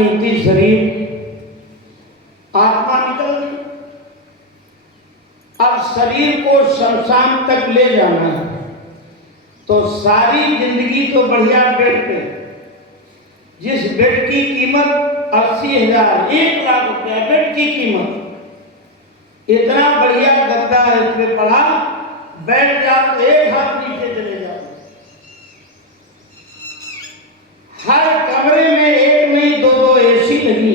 कीमती शरीर, आत्मा निकल गई। अब शरीर को शमशान तक ले जाना है, तो सारी जिंदगी तो बढ़िया बेड पे, जिस बेड की कीमत 80,000, 1,00,000 रुपया बेड की कीमत, इतना बढ़िया गद्दा है, इस पे पड़ा, बैठ जाओ तो एक हाथ नीचे चले जाओ। हर कमरे में एक नहीं दो दो एसी लगी,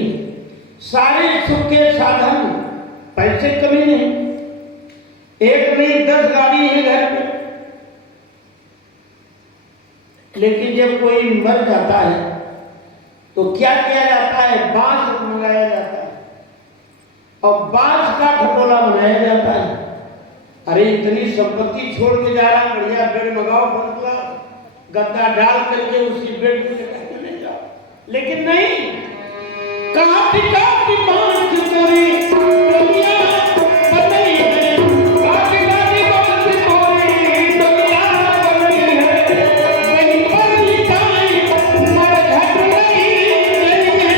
सारे सुख के साधन, पैसे कमी नहीं, एक नहीं 10 गाड़ी है घर पे। लेकिन जब कोई मर जाता है तो क्या किया जाता है? बांस मंगाया जाता है और बांस का खटोला बनाया जाता है। अरे इतनी संपत्ति छोड़ के जा रहा, बढ़िया बेड मंगाओ, बंगला गद्दा डाल करके उसी बेड पे ले जाओ। लेकिन नहीं, कहाँ टिका की बांस की चोरी, दुनिया बदली है, कहाँ टिका की बांस की चोरी, दुनिया बदली है, कहीं पर लिखाई मर घट नहीं है, कहीं पर लिखाई मर घट नहीं है।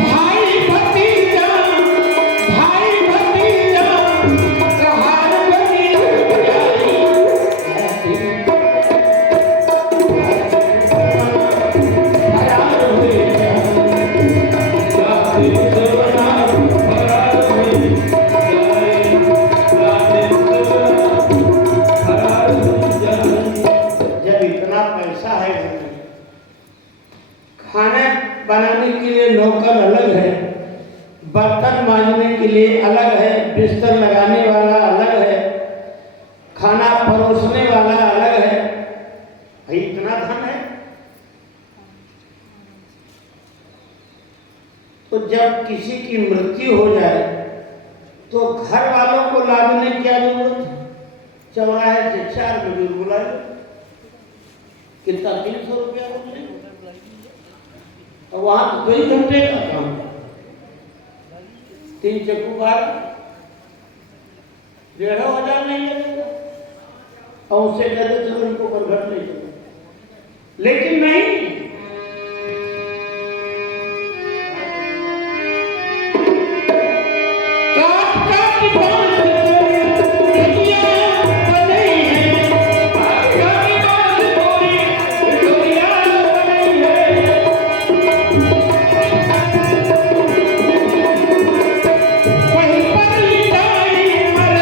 भाई भतीजा कहार बनी जब इतना पैसा है घर में, खाना बनाने के लिए नौकर अलग है, बर्तन मांजने के लिए अलग है, बिस्तर लगाने वाला अलग है, खाना परोसने वाला अलग है। भाई इतना धन है, तो जब किसी की मृत्यु हो जाए तो घर वालों को लादने की क्या जरूरत है? चौराहे से 4 बुजुर्ग बुला लो, कितना 300 रुपया होते, और वहां 2 घंटे का काम, 3 चक्कू 12, 1,500 नहीं लगेगा, और उससे कहते चलो इनको बरघट नहीं चलो। लेकिन नहीं, काट काट बांस दुनिया बनी है, काट काट बांस दुनिया बनी है। कहीं पर लिखाई मर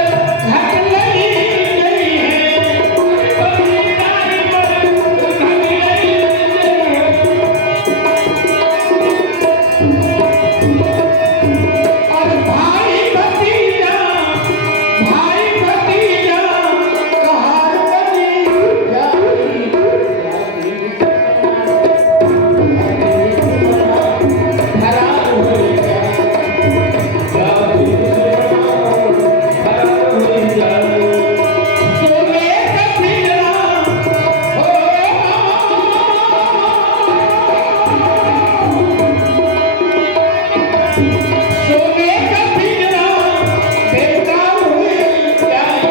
घट नहीं है, कहीं पर लिखाई मर घट नहीं है। और भाई भतीजा कहार बनी जाती, फरार हो जाती। सोने का पिंजरा हो, सोने का पिंजरा बेकार हुए जाई,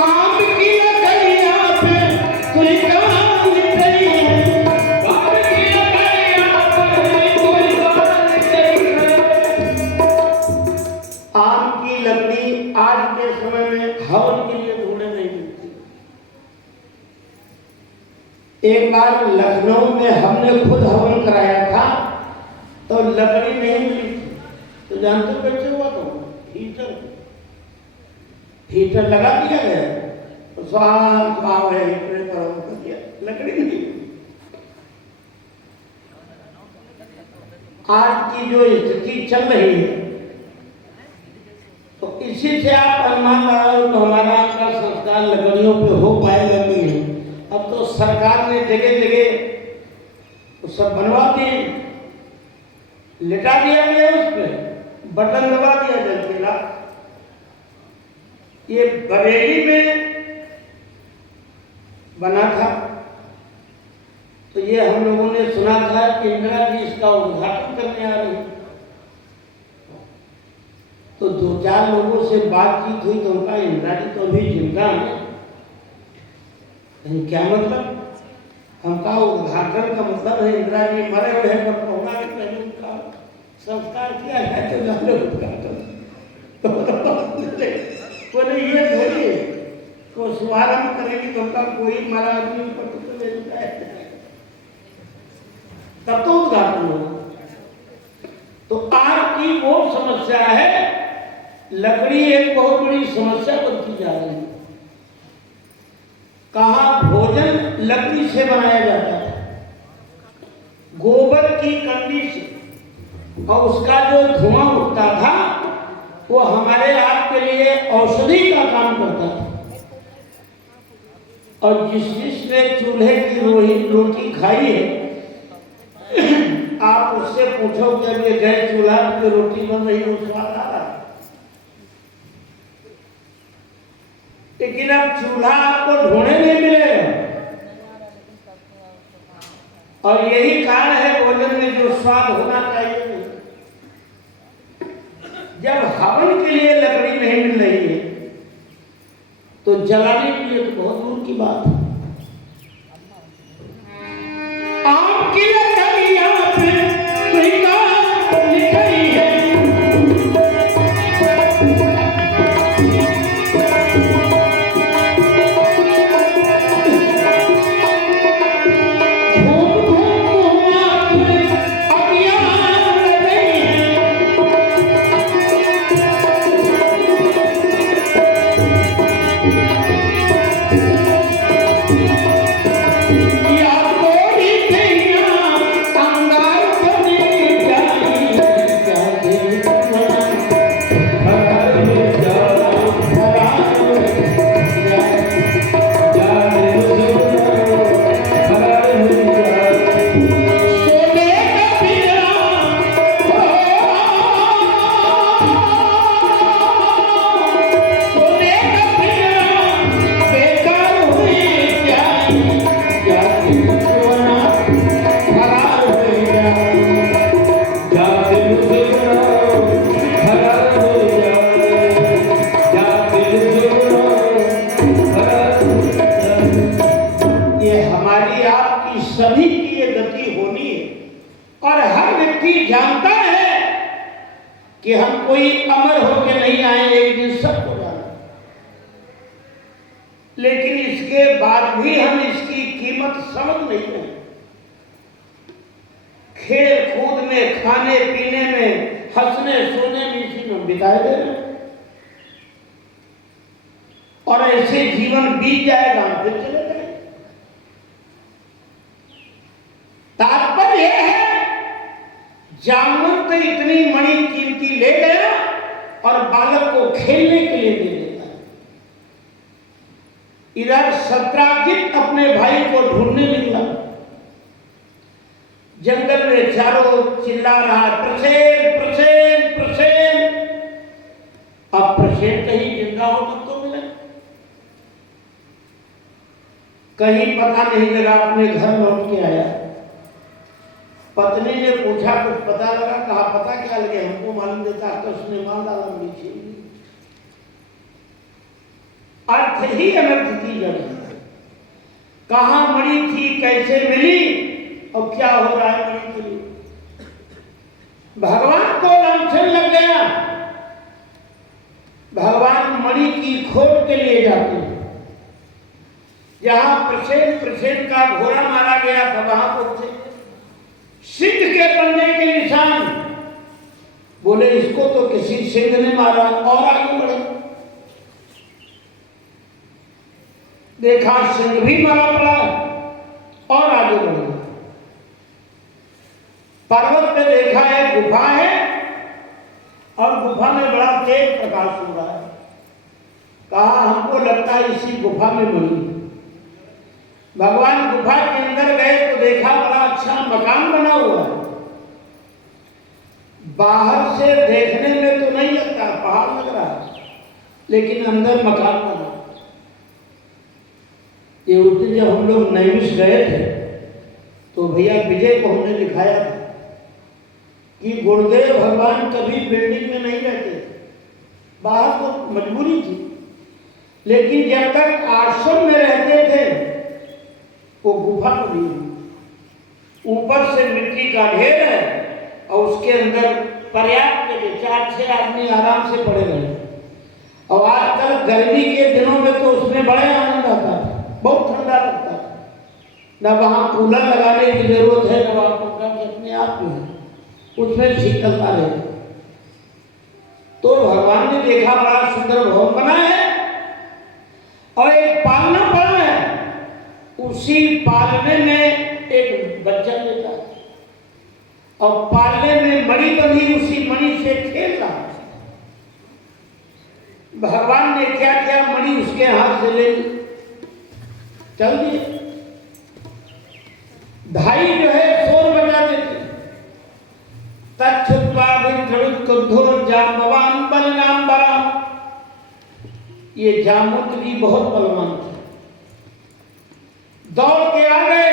आम की लकड़िया पे कोई काम नहीं है, आम की लकड़िया पे कोई काम नहीं है। आम की लकड़ी आज के समय में हवन के लिए ढूंढे नहीं मिलती। एक बार लखनऊ में हमने खुद हवन कराया था तो लकड़ी नहीं मिली थी, तो जानते हो कैसे हुआ? तो हीटर लगा दिया गया, तो स्वाहा है हीटर पर हवन कर दिया, लकड़ी नहीं मिली। आज की जो स्थिति चल रही है, तो इसी से आप अनुमान लगाओ तो हमारा आपका संस्कार लकड़ियों पे हो पाएगा कि नहीं। अब तो सरकार ने जगह जगह तो सब बनवा दिए, लिटा दिया गया, उस पर बटन दबा दिया जल के ला। ये बरेली में बना था। तो ये हम लोगों ने सुना था कि इंदिरा जी इसका उद्घाटन करने आ रही। तो दो चार लोगों से बातचीत हुई तो उनका इंदिरा जी तो अभी जिंदा है। क्या मतलब? हम कहा उद्घाटन का मतलब है इंदिरा जी मरे हुए हैं, पर होगा पहले उनका संस्कार किया जाए तो जाने उद्घाटन। बोले ये थोड़ी तो शुभारंभ करेगी तो उनका कोई मरा आदमी पर तो ले जाए तब तो उद्घाटन होगा। तो आज की वो समस्या है, लकड़ी एक बहुत बड़ी समस्या बनती जा रही है। कहाँ भोजन लकड़ी से बनाया जाता है, गोबर की कंडी से, और उसका जो धुआं उठता था वो हमारे आपके लिए औषधि का काम करता था। और जिसने चूल्हे की रोटी खाई है, आप उससे पूछो कि अब ये गैस चूल्हा पे रोटी बन रही है, स्वाद आ रहा है? लेकिन अब चूल्हा आपको ढूंढने नहीं मिलेगा। और यही कारण है भोजन में जो स्वाद होना चाहिए, जब हवन के लिए लकड़ी नहीं मिल रही है तो जलाने के लिए तो बहुत दूर की बात है। आम की लकड़ियां पे लिखी है, सभी की ये गति होनी है। और हर व्यक्ति जानता है कि हम कोई अमर होकर नहीं आए, एक दिन सबको जाना। लेकिन इसके बाद भी हम इसकी कीमत समझ नहीं रहे। खेल कूद में, खाने पीने में, हंसने सोने में, इसी में बिताए दे रहे, और ऐसे जीवन बीत जाएगा, फिर चले जाएंगे। तात्पर्य है जानवर तो इतनी मणि कीमती ले गया और बालक को खेलने के लिए दे देता है। इधर शत्राजित अपने भाई को ढूंढने निकला, जंगल में चारों चिल्ला रहा, प्रसेन प्रसेन प्रसेन। अब प्रसेन कहीं जिंदा हो तब तो मिले, कहीं पता नहीं लगा। अपने घर लौट के आया, पत्नी ने पूछा कुछ पता लगा? कहा पता क्या लगे, हमको मालूम देता तो उसने मार डाला नीचे। अर्थ ही अनर्थ की जगह, कहां मणि थी, कैसे मिली और क्या हो रहा है मणि के लिए? भगवान को लांछन लग गया। भगवान मणि की खोज के लिए जाते हैं। जहां प्रसेन प्रसेन का घोड़ा मारा गया था वहां पहुंचे, सिंह के पंजे के निशान, बोले इसको तो किसी सिंह ने मारा। और आगे बढ़े, देखा सिंह भी मारा पड़ा। और आगे बढ़े, पर्वत पे देखा है गुफा है, और गुफा में बड़ा तेज प्रकाश हो रहा है। कहा हमको लगता है इसी गुफा में मणि। भगवान गुफा के अंदर गए तो देखा बड़ा अच्छा मकान बना हुआ है। बाहर से देखने में तो नहीं लगता पहाड़ लग रहा है, लेकिन अंदर मकान बना। ये उस दिन जब हम लोग नैमिष गए थे तो भैया विजय को हमने दिखाया था कि गुरुदेव भगवान कभी बिल्डिंग में नहीं रहते थे, बाहर तो मजबूरी थी, लेकिन जब तक आश्रम में रहते थे वो गुफा बनी, ऊपर से मिट्टी का ढेर है और उसके अंदर पर्याप्त जगह, 4-6 आदमी आराम से पड़े रहे। और आजकल गर्मी के दिनों में तो उसमें बड़े आनंद आता है, बहुत ठंडा लगता है, न वहाँ कूलर लगाने की जरूरत है, न वहाँ पंखा की, अपने आप में है, उसमें शीतलता रहती। तो भगवान ने देखा बड़ा सुंदर भवन बना है और एक पालना पड़ है, उसी पालने में एक बच्चा लेता है और पालने में मणि बनी, उसी मणि से खेल रहा है। भगवान ने क्या किया, मणि उसके हाथ से ले ली, चल दिए। धाई जो है शोर बजा देती, जाम्बवान बलराम बरा। ये जामुत्री बहुत बलवान थे, दौड़ के आ गए,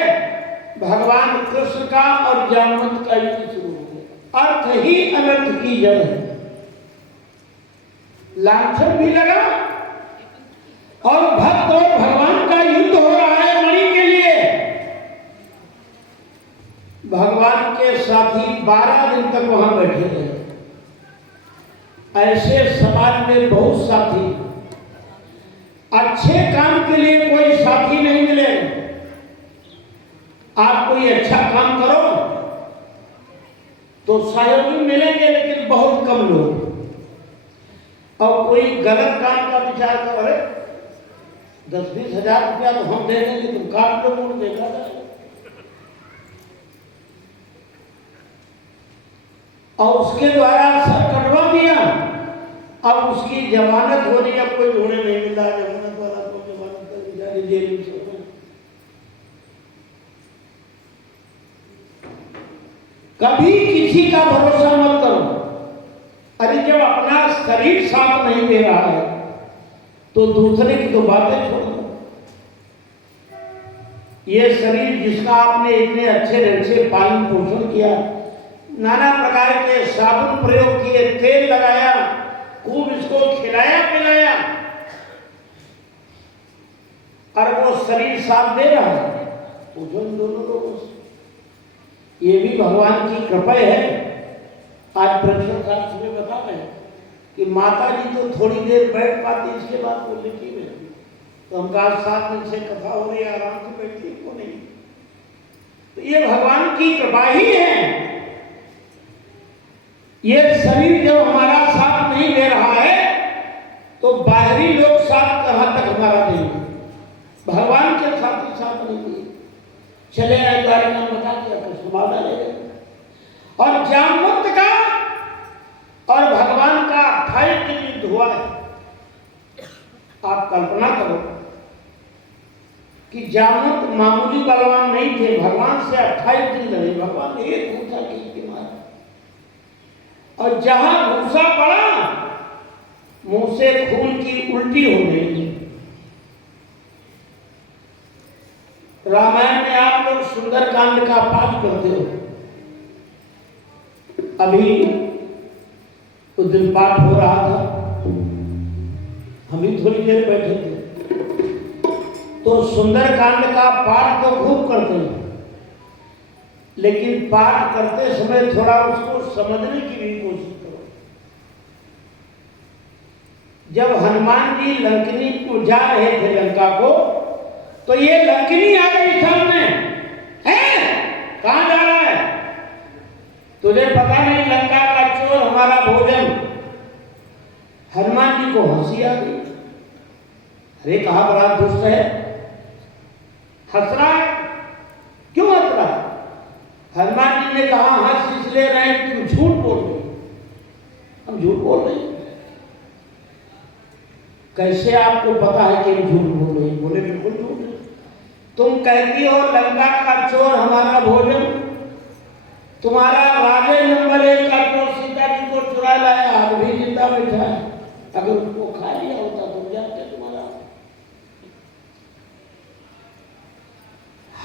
भगवान कृष्ण का और जामवंत का युद्ध शुरू हो गया। अर्थ ही अनर्थ की जड़ है, लांछन भी लगा और भक्त और भगवान का युद्ध हो रहा है मणि के लिए। भगवान के साथी 12 दिन तक वहां बैठे रहे। ऐसे समाज में बहुत साथी, अच्छे काम के लिए कोई साथी नहीं मिले। आप कोई अच्छा काम करो तो सहयोगी मिलेंगे, लेकिन बहुत कम लोग। और कोई गलत काम का विचार करो, अरे 10-20 हजार रुपया तो हम दे देंगे, तुम काट लो, मोड़ देखा जाए। और उसके द्वारा सर कटवा दिया, अब उसकी जमानत होनी, अब कोई ढूंढे नहीं मिला, जमानत वाला को जमानत कर बेचारे जेल में सो गए। कभी किसी का भरोसा मत करो। अरे जब अपना शरीर साथ नहीं दे रहा है तो दूसरे की तो बातें छोड़ दो। ये शरीर जिसका आपने इतने अच्छे ढंग से पालन पोषण किया, नाना प्रकार के साबुन प्रयोग किए, तेल लगाया, खूब इसको खिलाया पिलाया, और वो शरीर साथ दे रहा है, पूछो इन दोनों लोगों से। ये भी भगवान की कृपा है। आज प्रेक्षक शास्त्र में बता रहे हैं कि माता जी तो थोड़ी देर बैठ पाती, इसके बाद वो लिखी में, तो हम कहा 7 दिन से कथा हो रही है, आराम से बैठती को नहीं। तो ये भगवान की कृपा ही है। ये शरीर जब हमारा साथ नहीं दे रहा है तो बाहरी लोग साथ कहां तक हमारा देंगे। भगवान के साथ ही साथ नहीं दिए, चले आए द्वारे नाम बता दिया, कृष्ण बाधा ले गए। और जामवंत का और भगवान का 28 दिन युद्ध हुआ है। आप कल्पना करो कि जामवंत मामूली बलवान नहीं थे, भगवान से 28 दिन लड़े। भगवान एक घूसा खींच के मारा, और जहां घूसा पड़ा मुंह से खून की उल्टी हो गई। रामायण में आप लोग सुंदरकांड का पाठ करते हो, अभी उस दिन पाठ हो रहा था, हम भी थोड़ी देर बैठे थे। तो सुंदरकांड का पाठ तो खूब करते हैं, लेकिन पाठ करते समय थोड़ा उसको समझने की भी कोशिश करो। जब हनुमान जी लंकिनी को जा रहे थे लंका को, तो ये लंकिनी आ गई सामने, है कहां जा रहा है, तुझे पता नहीं लंका का चोर हमारा भोजन। हनुमान जी को हंसी आ गई, अरे कहा बड़ा दुष्ट है, हंस रहा है, क्यों हंस रहा है? हनुमान जी ने कहा हंस इसलिए रहे कि तुम झूठ बोल रहे। हम झूठ बोल रहे, कैसे आपको पता है कि हम झूठ बोल रहे? बोले बिल्कुल झूठ है। तुम कहती हो लंका का चोर हमारा भोजन, तुम्हारा राजे नंबर 1 का चोर सीता जी को चुरा लाया, आज भी जिंदा बैठा है, अगर उसको खा लिया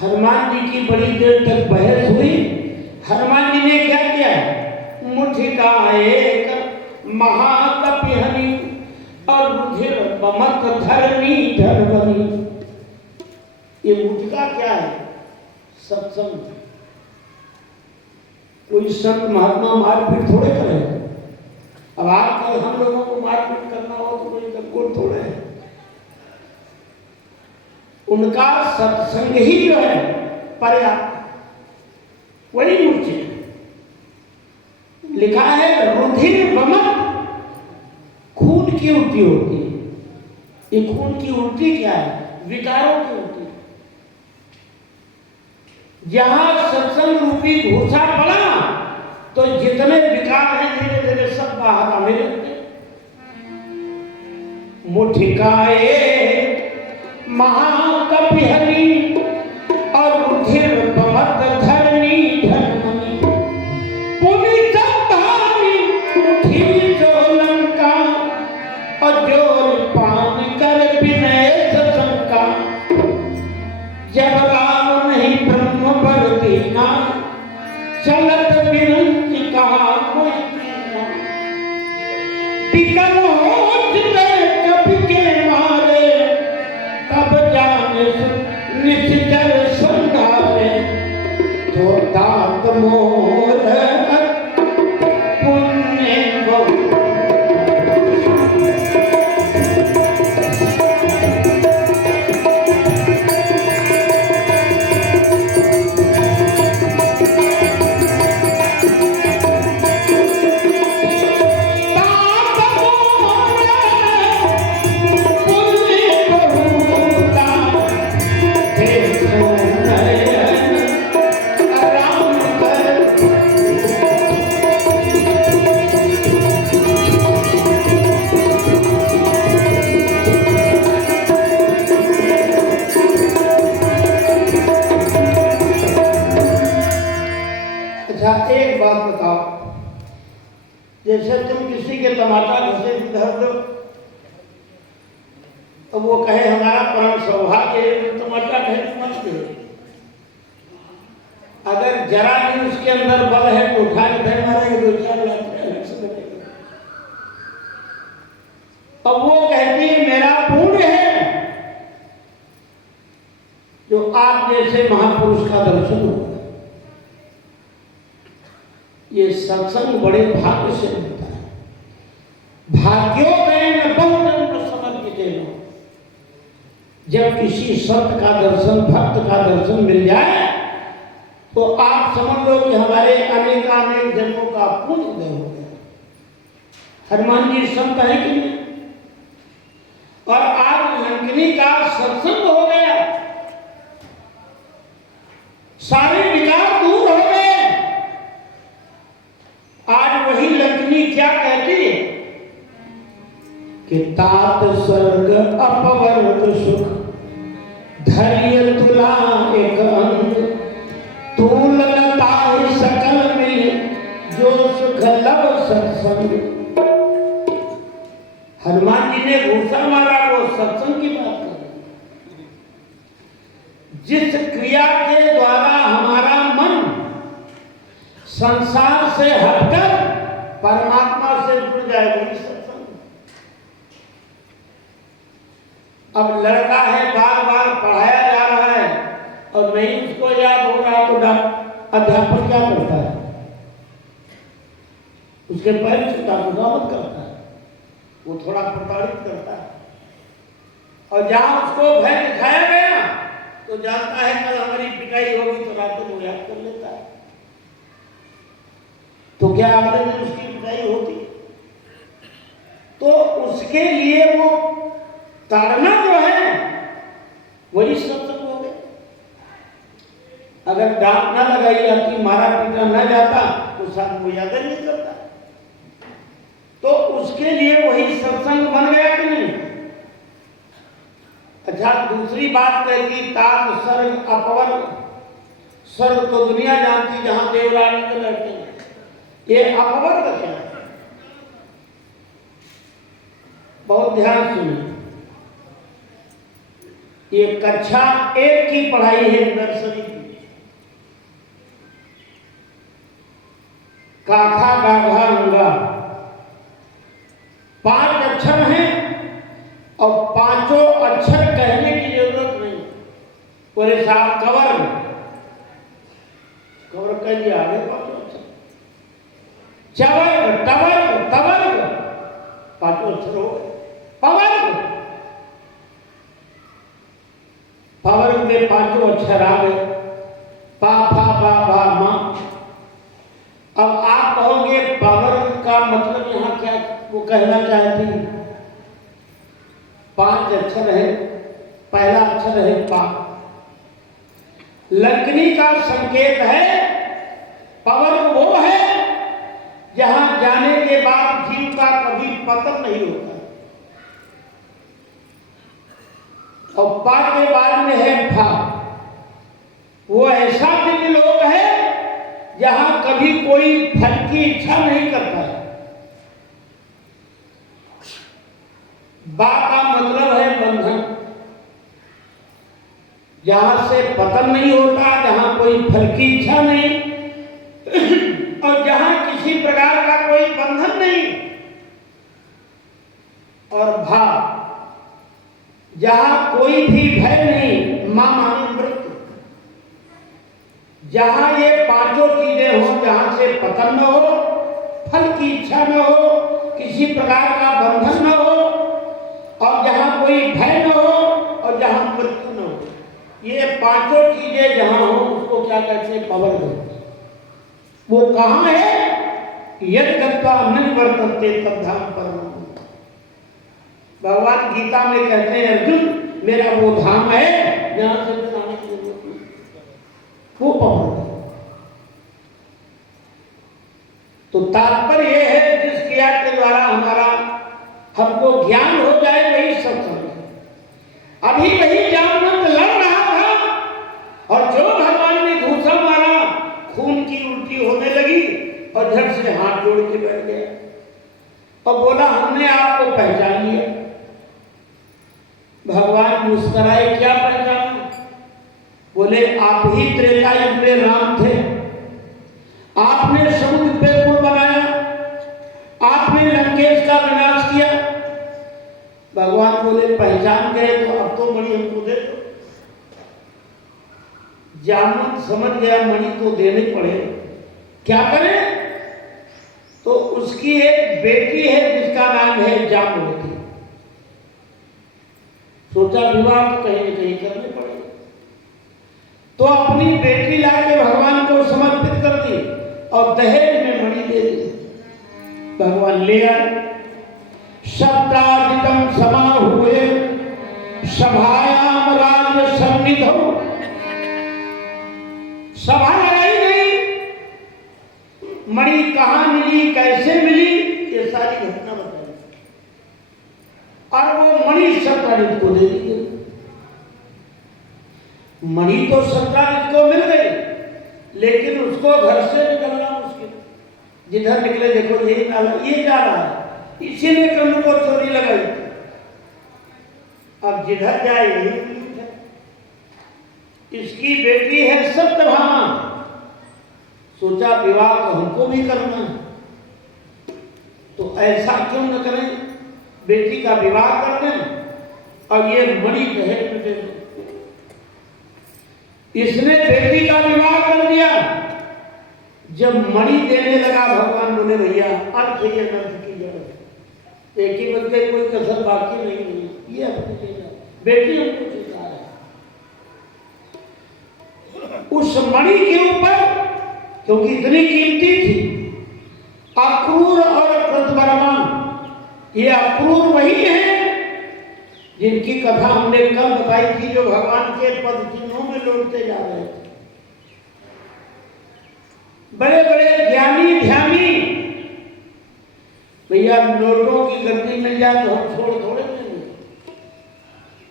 हनुमान जी की बड़ी देर तक बहस हुई। हनुमान जी ने क्या किया? मुठि का एक महाकपिहनि और रुधिर बमक धरनी धरवनी। ये मुठिका क्या है? सत्संग। कोई संत महात्मा मारपीट थोड़े करे। अब आपको हम लोगों को मारपीट करना हो तो कोई गलगोल थोड़े है। उनका सत्संग ही जो है पर्याप्त, वही मुझे लिखा है। रुधिर वमन, खून की उल्टी होती है। ये खून की उल्टी क्या है? विकारों की उल्टी। जहां सत्संग रूपी घूसा पड़ा तो जितने विकार हैं धीरे धीरे सब बाहर आने लगते। मुठिकाए महाकपिहनि और रुधिर बमक धरनी धरवनी। पुनित भारी मुठि जो लंका और जोर पान कर विनय सशंका। जब राम नहीं ब्रह्म पर दीना चलत विरंच कहा कोई टिकल होठ पे कपि के मारे। तब जाने निश्चर संघारे तो दात मोर पुण्य बहु। एक बात बताओ, जैसे तुम किसी के टमाटर घसे धर दो तो वो कहे हमारा परम सौभाग्य है, टमाटर ढेर मत दो। अगर जरा भी उसके अंदर बल है तो उठा के ढेर मारेंगे, 2-4 लाख अलग से लगेगा। अब वो कहती है मेरा पुण्य है जो आप जैसे महापुरुष का दर्शन हो। ये सत्संग बड़े भाग्य से मिलता है। भाग्योदय बहुत समर्पित। जब किसी संत का दर्शन, भक्त का दर्शन मिल जाए तो आप समझ लो कि हमारे अनेकानेक जन्मों का पुण्य उदय हो गया। हनुमान जी संत है कि नहीं? और आज लंकनी का सत्संग हो गया, सारे विकार दूर हो गए। आज वही लक्ष्मी क्या कहती है कि तात स्वर्ग अपवर्ग सुख धैर्य तुला एक अंग। तूल लता सकल मिल जो सुख लब सत्संग। हनुमान जी ने घूसा मारा, वो सत्संग की बात कर। जिस क्रिया के द्वारा हमारा मन संसार से हटकर परमात्मा से जुड़ जाए वही सत्संग। अब लड़का है, बार बार पढ़ाया जा रहा है और नहीं उसको याद हो रहा तो अध्यापक क्या करता है? उसके पैर छूटा खुदावत करता है, वो थोड़ा प्रताड़ित करता है। और जहां उसको भय दिखाया गया तो जानता है कल हमारी पिटाई होगी तो रात को याद कर लेता है। तो क्या अगले दिन उसकी पिटाई होती? तो उसके लिए वो ताड़ना जो है वही सत्संग हो गया। अगर डांट ना लगाई जाती, मारा पीटा ना जाता तो साथ वो याद नहीं करता। तो उसके लिए वही सत्संग बन गया कि नहीं? अच्छा, दूसरी बात कहती तात स्वर्ग अपवर्ग। स्वर्ग तो दुनिया जानती जहां देवरानी रहते हैं। ये अपवर्ग क्या है? बहुत ध्यान सुनिए। ये कक्षा 1 की पढ़ाई है, नर्सरी की। काखा गाघा अंगा 5 अक्षर हैं और 5 अक्षर कहने की जरूरत नहीं। बोले साहब कवर कवर कह दिया, आगे 5 अक्षर। चवर्ग टवर्ग तवर्ग 5 अक्षर हो गए। पवर्ग पवर्ग में 5 अक्षर आ गए, पा फा बा भा मा। अब आप कहोगे पवर्ग का मतलब यहाँ क्या वो कहना चाहती? 5 अक्षर है, पहला अक्षर है पा। लंकनी का संकेत है। पवर्ग वो है जहां जाने के बाद जीव का कभी पतन नहीं होता। और पा के बाद में है फा। वो ऐसा दिव्य लोक है जहां कभी कोई फल की इच्छा नहीं करता है। बा का मतलब है बंधन, जहां से पतन नहीं होता, जहां कोई फल की इच्छा नहीं और जहां किसी प्रकार का कोई बंधन नहीं। और भा जहां कोई भी भय नहीं, मां मानी मृत्यु। जहां ये 5 चीजें हो, जहां से पतन न हो, फल की इच्छा न हो, किसी प्रकार का बंधन न हो और जहां कोई भय न हो और जहां मृत्यु न हो, ये 5 चीजें जहां हो उसको क्या कहते हैं? पवर्ग। वो कहां है? यद गत्वा न वर्तन्ते तद्धाम परमम्। भगवान गीता में कहते हैं अर्जुन मेरा वो धाम है जहां से जाने की जरूरत नहीं, वो पवर्ग। तो तात्पर्य यह है जिस क्रिया के द्वारा हमारा हमको ज्ञान हो जाए वही सत्संग है। अभी वही जामवंत लड़ रहा था और जो भगवान ने घूसा मारा, खून की उल्टी होने लगी और झट से हाथ जोड़ के बैठ गया और बोला हमने आपको पहचान लिया। भगवान मुस्कुराए, क्या पहचाना? बोले आप ही त्रेता युग में राम थे, आपने समुद्र पे पुल बनाया, आपने लंकेश का विनाश किया। भगवान बोले पहचान गए तो अब तो मणि हमको दे दो। जामवंत समझ गया मणि तो देने पड़े, क्या करें? तो उसकी एक बेटी है जिसका नाम है जाम्बवती। सोचा विवाह तो कहीं न कहीं करने पड़े, तो अपनी बेटी लाके भगवान को समर्पित कर दी और दहेज में मणि दे दी। भगवान ले आए। शब्दाजितम समा हुए सभायाम राज सन्निधो। सभा लगाई गई, मणि कहां मिली, कैसे मिली, ये सारी घटना बताई और वो मणि सत्राजित को दे दी गई। मणि तो सत्राजित को मिल गई, लेकिन उसको घर से निकलना मुश्किल। जिधर निकले देखो यही नाला, ये जा रहा है, इसी ने कर्ण को चोरी लगाई। अब जिधर जाए यही है। इसकी बेटी है सत्यभामा। सोचा विवाह तो हमको भी करना है, तो ऐसा क्यों न करें, बेटी का विवाह कर दें और ये मणि दहेज में दे दो। इसने बेटी का विवाह कर दिया। जब मणि देने लगा भगवान बोले भैया अर्थ ये अनर्थ की जरूरत है, एक ही बच्चे कोई कसर बाकी नहीं हुई, ये अपनी चीज बेटी हमको चुका है। उस मणि के ऊपर, क्योंकि इतनी कीमती थी, अक्रूर और कृतवर्मा, ये अक्रूर वही है जिनकी कथा हमने कल बताई थी, जो भगवान के पद चिन्हों में लौटते जा रहे थे। बड़े बड़े ज्ञानी ध्यानी, भैया नोटों की गद्दी मिल जाए तो हम छोड़ थोड़े देंगे,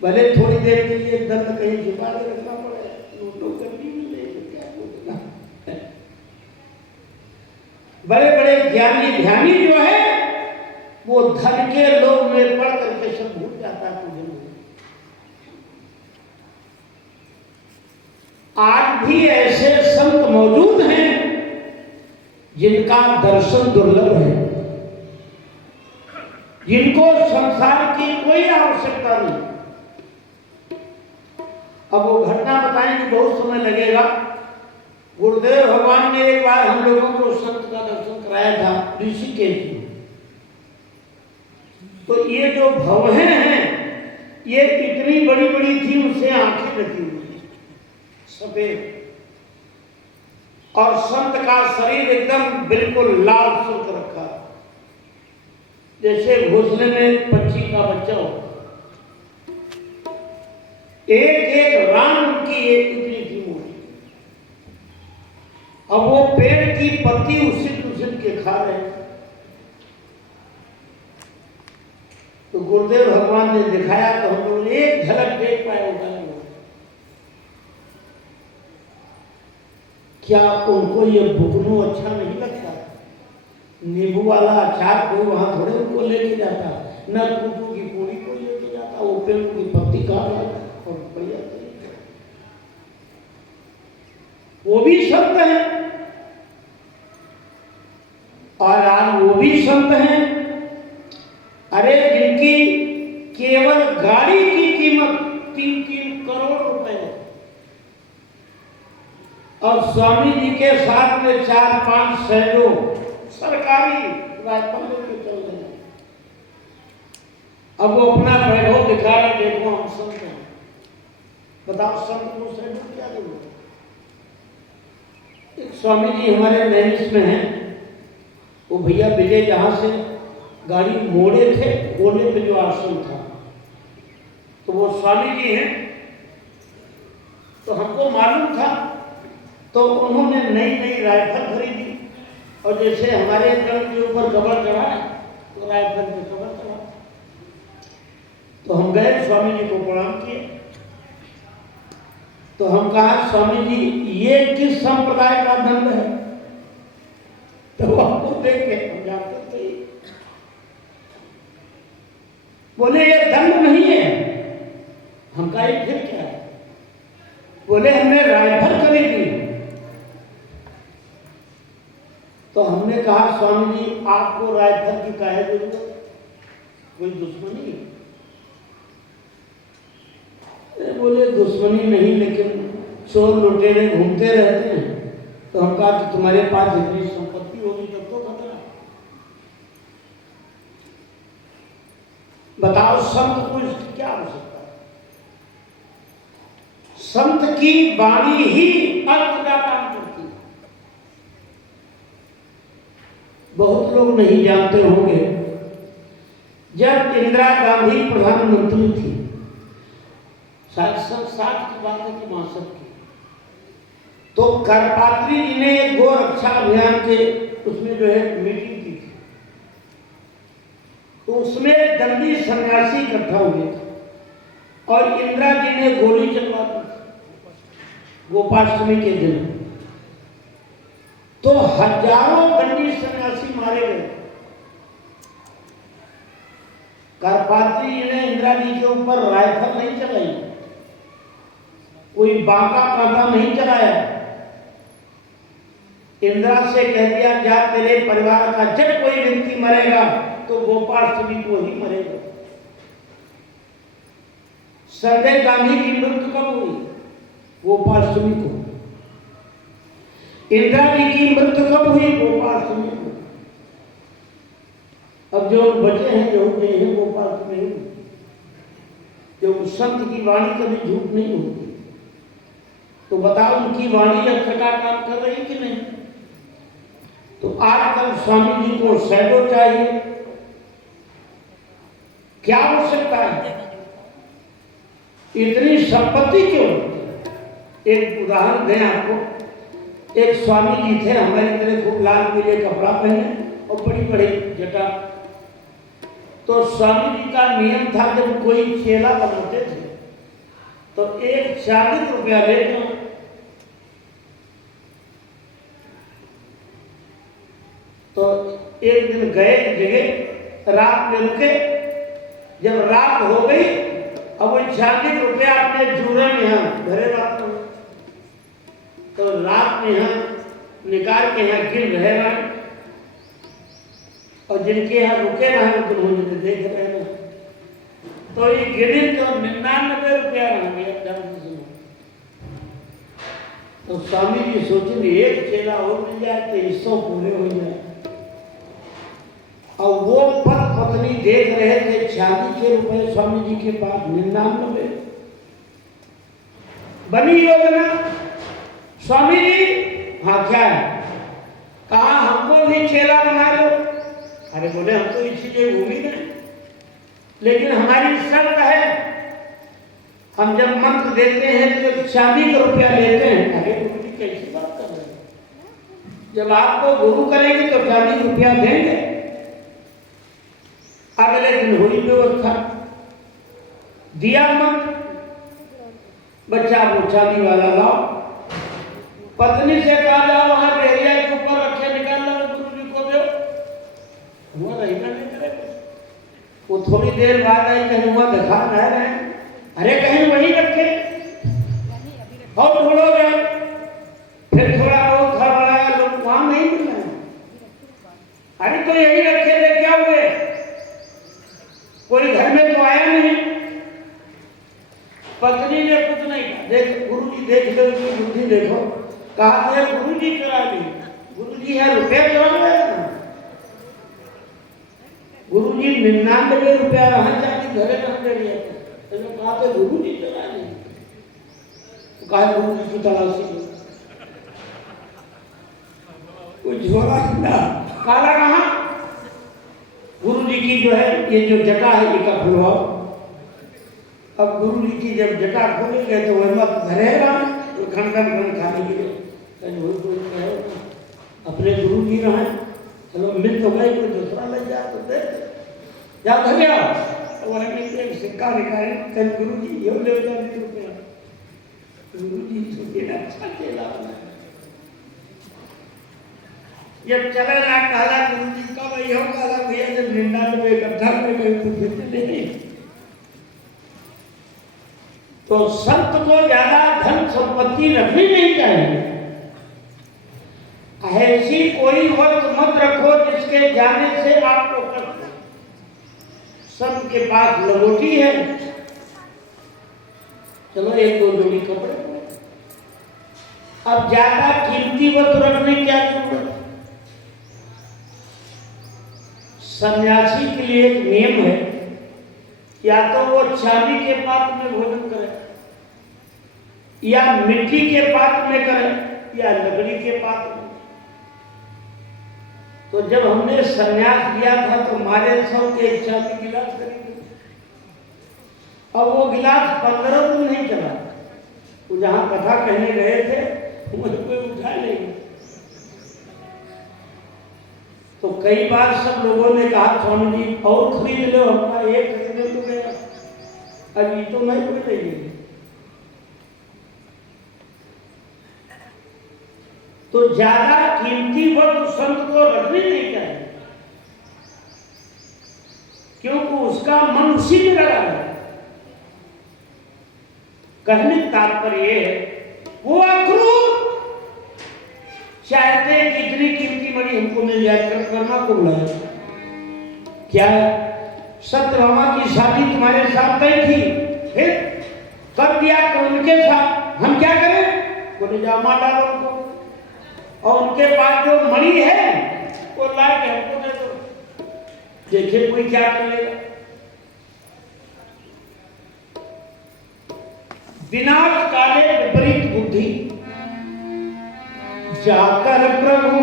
भले थोड़ी देर के लिए दंड कहीं छुपा के रखना पड़े, नोटों की गद्दी मिल जाए तो क्या बोलना। बड़े बड़े ज्ञानी ध्यानी जो है वो धन के लोभ में पड़ करके सब भूल जाता है। आज भी ऐसे संत मौजूद हैं जिनका दर्शन दुर्लभ है, जिनको संसार की कोई आवश्यकता नहीं। अब वो घटना बताएंगे, बहुत समय लगेगा। गुरुदेव भगवान ने एक बार हम लोगों को संत का दर्शन कराया था ऋषिकेश में। तो ये जो भवें हैं ये इतनी बड़ी बड़ी थी, उनसे आंखें लगी हुई सफेद, और संत का शरीर एकदम बिल्कुल लाल सुर्ख रखा, जैसे घोंसले में पक्षी का बच्चा हो। एक एक रान उनकी एक इतनी थी मोटी। अब वो पेड़ की पत्ती उसिल उसिल के खा रहे हैं। तो गुरुदेव भगवान ने दिखाया तो हम लोग एक झलक देख पाए उनका। क्या उनको ये बुकनू अच्छा नहीं लगता? नींबू वाला अचार कोई वहां थोड़े उनको लेके जाता, न कुटू की पूरी को लेके जाता, वो पेड़ की पत्ती काट लाता और बढ़िया। वो भी संत हैं, और आज वो भी संत हैं। अरे जिनकी केवल गाड़ी की कीमत 3-3 करोड़ रुपए है, और स्वामी जी के साथ में 4-5 सैलो सरकारी राइफल लेके चल रहे हैं। अब वो अपना वैभव दिखा रहे, देखो हम संत हैं। बताओ संत को सैलो क्या देंगे? एक स्वामी जी हमारे नैमिष में हैं, वो भैया विजय जहां से गाड़ी मोड़े थे, कोने पे जो आश्रम था, तो वो स्वामी जी हैं। तो हमको मालूम था, तो उन्होंने नई नई राइफल खरीदी, और जैसे हमारे गढ़ के ऊपर कबर चढ़ा तो राइफल पे कबर चढ़ा। तो हम गए, स्वामी जी को प्रणाम किए। तो हम कहा, स्वामी जी ये किस संप्रदाय का दंड है? तो हमको देख के हम जानते थे, बोले ये दंड नहीं है। हम कहा ये फिर क्या है? बोले हमने राइफल खरीदी। तो हमने कहा, स्वामी जी आपको राइफल की काहे जरूरत? कोई दुश्मनी है? बोले दुश्मनी नहीं, लेकिन चोर लुटेरे घूमते रहते हैं। तो हम कहा कि तुम्हारे पास इतनी संपत्ति होगी तब तो खतरा। बताओ संत को इसकी क्या आवश्यकता है? संत की वाणी ही अर्थ का काम करती है। बहुत लोग नहीं जानते होंगे, जब इंदिरा गांधी प्रधानमंत्री थी, 60 की बात है कि 62 की, तो करपात्री जी ने गो रक्षा अभियान के उसमें जो है मीटिंग की थी। तो उसमें दंडी सन्यासी इकट्ठा हुए थे, और इंदिरा जी ने गोली चलवा दी गोपाष्टमी के दिन। तो हजारों दंडी सन्यासी मारे गए। करपात्री जी ने इंदिरा जी के ऊपर राइफल नहीं चलाई, कोई बांका कांटा नहीं चलाया। इंदिरा से कह दिया, जा तेरे परिवार का जब कोई व्यक्ति मरेगा तो गोपाष्टमी को ही मरेगा। संजय गांधी की मृत्यु कब हुई? गोपाष्टमी को। इंदिरा जी की मृत्यु कब हुई? गोपाष्टमी को। अब जो बचे हैं जो गए हैं गोपाष्टमी, जो संत की वाणी कभी झूठ नहीं होती। तो बताओ उनकी वाणी अर्थ का काम कर रही कि नहीं? तो आजकल स्वामी जी को शैडो चाहिए, क्या आवश्यकता है? इतनी संपत्ति क्यों? एक उदाहरण दें आपको। एक स्वामी जी थे हमारी तरह, खूब लाल पीले कपड़ा पहने और बड़ी बड़ी जटा। तो स्वामी जी का नियम था, जब कोई चेला बनाते थे तो एक 40 रुपया लेकर तो एक दिन गए जगह, रात में रुके। जब रात हो गई, अब वो 40 रुपया अपने जूरे में हम घरे रात में तो रात में यहाँ निकाल के यहाँ गिर रहे हैं और जिनके यहाँ रुके रहे उन्होंने देख रहे हैं। तो ये गिरे तो 99 रुपया रह गया। तो स्वामी जी सोचे एक चेला और मिल जाए तो 100 पूरे हो जाए। और वो पत्नी देख रहे थे 46 रुपए स्वामी जी के पास 99 बनी योजना। स्वामी जी हाँ क्या है, कहा हमको भी चेला बना लो। अरे बोले हम तो इसीलिए उम्मीद है, लेकिन हमारी शर्त है हम जब मंत्र देते हैं तो 40 रुपया लेते हैं। अरे गुरु जी कैसी बात कर रहे हैं, जब आपको गुरु करेंगे तो 40 रुपया देंगे। अगले दिन हुई व्यवस्था, दिया मंत्र, बच्चा को चांदी वाला लाओ। पत्नी से कहा जाओ वहां डेरिया के ऊपर रखे निकाल लो, गुरु जी को दो। वो रहना नहीं करेगा। वो थोड़ी देर बाद आई, कहीं हुआ दिखा रह रहे हैं। अरे कहीं वहीं रखे और ढूंढो गए। फिर थोड़ा बहुत घर बनाया, लोग वहां नहीं मिल रहे। अरे तो यही रखे थे, क्या हुए? कोई घर में तो आया नहीं। पत्नी ने कुछ नहीं कहा, देख गुरु जी देख लो, बुद्धि देखो। कहा थे गुरु जी चुरा ली, गुरु जी है रुपया चुरा गया। गुरु जी 99 रुपया रहा जाके घरे रख दे रही है। तो कहा थे गुरु जी चुरा ली। कहा गुरु जी की तलाशी लो, कुछ हो रहा ना। काला कहा गुरु जी की जो है ये जो जटा है ये का खुलवाओ। अब गुरु जी की जब जटा खोली गए तो वह मत धरेगा तो खन खाने के लिए अपने गुरु जी रहे। चलो मिल तो गए, कोई दूसरा ले जाए तो दे जा धरे आओ। वो एक सिक्का निकाले, कल गुरु जी ये ले रुपया। गुरु जी सोचे अच्छा चेला जब चला ना काला गुरु जी कब यो काला भैया जब 99 इकट्ठा में गए तो फिर नहीं। तो संत को ज्यादा धन संपत्ति रखनी नहीं चाहिए। ऐसी कोई वक्त मत रखो जिसके जाने से आपको कष्ट। संत के पास लंगोटी है, चलो एक दो जोड़ी कपड़े। अब ज्यादा कीमती वस्तु रखने की क्या जरूरत? सन्यासी के लिए एक नियम है, या तो वो चांदी के पात्र में भोजन करे, या मिट्टी के पात्र में करे, या लकड़ी के पात्र में। तो जब हमने सन्यास लिया था तो हमारे 100 के चांदी गिलास खरीदे। अब वो गिलास 15 दिन नहीं चला। वो जहां कथा कहने गए थे मुझे कोई उठा नहीं। तो कई बार सब लोगों ने कहा स्वामी जी और खरीद लो, हमारा एक खरीदने तो गया, अभी तो नहीं कोई नहीं। तो ज्यादा कीमती वस्तु संत को रखनी नहीं चाहिए, क्योंकि उसका मन उसी में लगा है। कहने तात्पर्य है वो अक्रूर चाहते कि इतनी कीमती मणि हमको मिल जाए, कर्मा को बुलाया। क्या सत्यभामा की शादी तुम्हारे साथ तय थी, फिर कर दिया तो उनके साथ हम क्या करें? बोले जाओ मार डालो उनको, और उनके पास जो मणि है वो ला के हमको दे दो, देखिए कोई क्या करेगा। विनाश काले विपरीत बुद्धि, जाकर प्रभु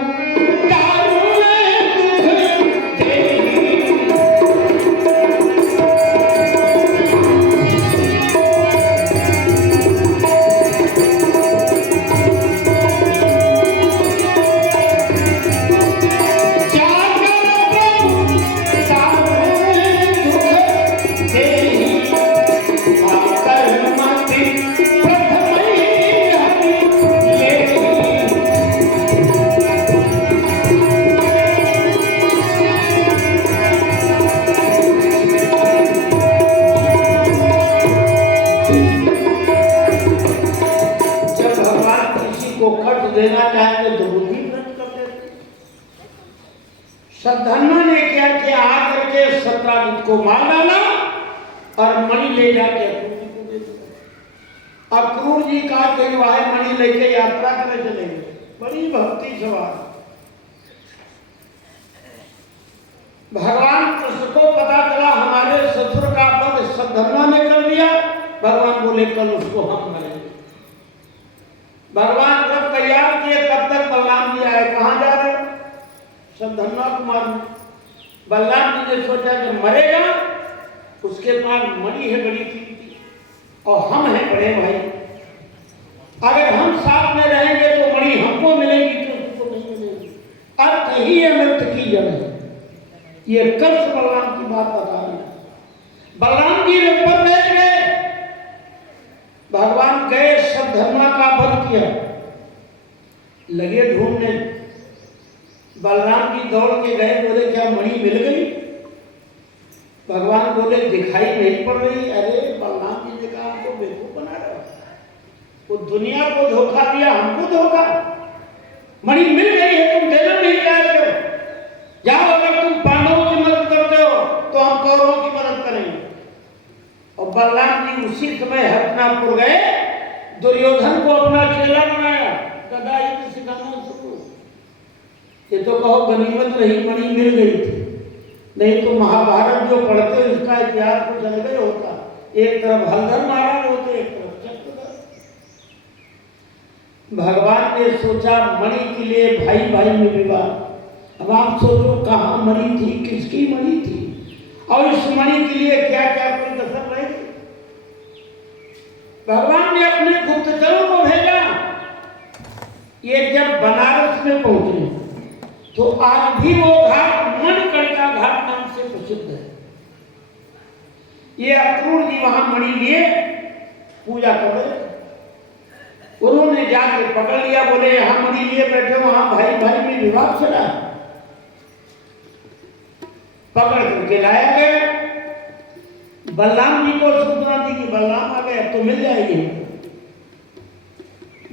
कष्ट देना चाहते तो बुद्धि भ्रष्ट कर देते। सद्धन्मा ने क्या किया, आकर के सत्राजित को मार डाला और मणि ले जाके अक्रूर जी को दे दिया। अक्रूर जी का वह मणि लेके यात्रा करने चले गए। बड़ी भक्ति सवार। भगवान कृष्ण को पता चला हमारे ससुर का वध सद्धन्मा ने कर दिया। भगवान बोले कल उसको हम मरेंगे। भगवान जब तैयार किए तब तक बलराम जी आए। कहाँ जा रहे? सद्धन्मा को मारने। बलराम जी ने सोचा कि मरेगा, उसके पास मणि है बड़ी कीमती और हम हैं बड़े भाई, अगर हम साथ में रहेंगे तो मणि हमको मिलेगी तो उसको नहीं मिलेगी। अर्थ ही अनर्थ की जड़ है। ये कृष्ण बलराम की बात बता रहे हैं। बलराम जी ऊपर बैठ गए। भगवान गए, सद्धन्मा का वध किया, लगे ढूंढने। बलराम जी दौड़ के गए, बोले क्या मणि मिल गई? भगवान बोले दिखाई नहीं पड़ रही। अरे बलराम जी ने कहा हमको बेवकूफ बना रहा, वो दुनिया को धोखा दिया, हमको धोखा। मणि मिल गई है, तुम देना नहीं चाहते हो, जाओ, अगर तुम पांडवों की मदद करते हो तो हम कौरवों की मदद करेंगे। और बलराम जी उसी समय हस्तिनापुर गए, दुर्योधन को अपना चेला बनाया, गदा युद्ध सिखाना शुरू। ये तो कहो गनीमत रही, मणि मिल गई थी, नहीं तो महाभारत जो पढ़ते उसका इतिहास कुछ अलग होता। एक तरफ हलधर महाराज होते, एक तरफ चक्रधर। भगवान ने सोचा मणि के लिए भाई भाई में विवाद। अब आप सोचो कहाँ मणि थी, किसकी मणि थी, और इस मणि के लिए क्या क्या कोई कसर रही। भगवान ने अपने गुप्तचरों को भेजा। ये जब बनारस में पहुंचे तो आज भी वो घाट मणिकर्णिका घाट नाम से प्रसिद्ध है। ये अक्रूर जी वहां मणि लिए पूजा कर रहे। उन्होंने जाके पकड़ लिया, बोले यहां मणि लिए बैठे, वहां भाई भाई में विवाद चला। पकड़ करके लाया गया। बलराम जी को सूचना दी कि बलराम आ गए, अब तो मिल जाएगी।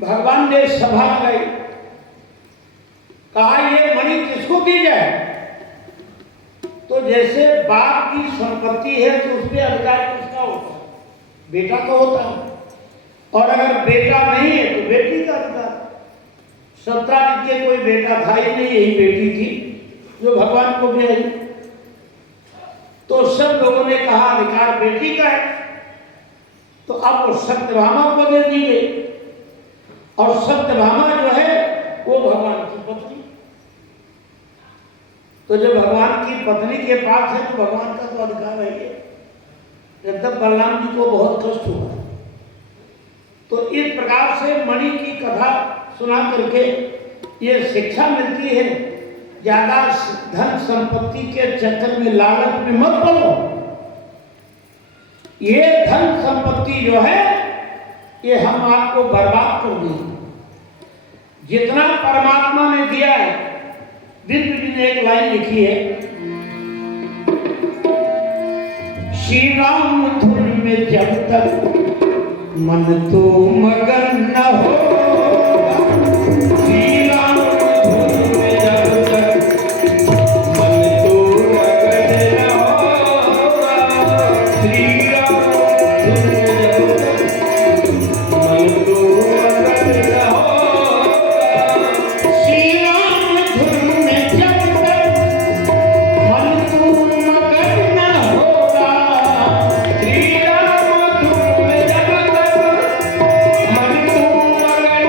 भगवान ने सभा लगाई, कहा ये मणि किसको दी जाए? तो जैसे बाप की संपत्ति है तो उस पर अधिकार किसका होता है? बेटा का होता है। और अगर बेटा नहीं है तो बेटी का अधिकार। सत्राजित के कोई बेटा था ही नहीं, यही बेटी थी जो भगवान को भी आई। तो सब लोगों ने कहा अधिकार बेटी का है। तो अब वो सत्यभामा को दे दी गई, और सत्यभामा जो है वो भगवान की पत्नी। तो जब भगवान की पत्नी के पास है तो भगवान का तो अधिकार है। तब बलराम जी को बहुत कष्ट हुआ। तो इस प्रकार से मणि की कथा सुना करके ये शिक्षा मिलती है, ज्यादा धन संपत्ति के चक्कर में लालच में मत पड़ो। ये धन संपत्ति जो है ये हम आपको बर्बाद कर देगी। जितना परमात्मा ने दिया है, दिव्य जी ने एक लाइन लिखी है, श्री राम धुन में जब तक मन तो मगन न हो, श्री राम धुन में जब तक मन तो मगन न हो, श्री राम धुन में जब तक मन तो मगन न हो, श्री राम धुन में जब तक मन तो मगन न होगा, श्री राम धुन में जब तक मन तो मगन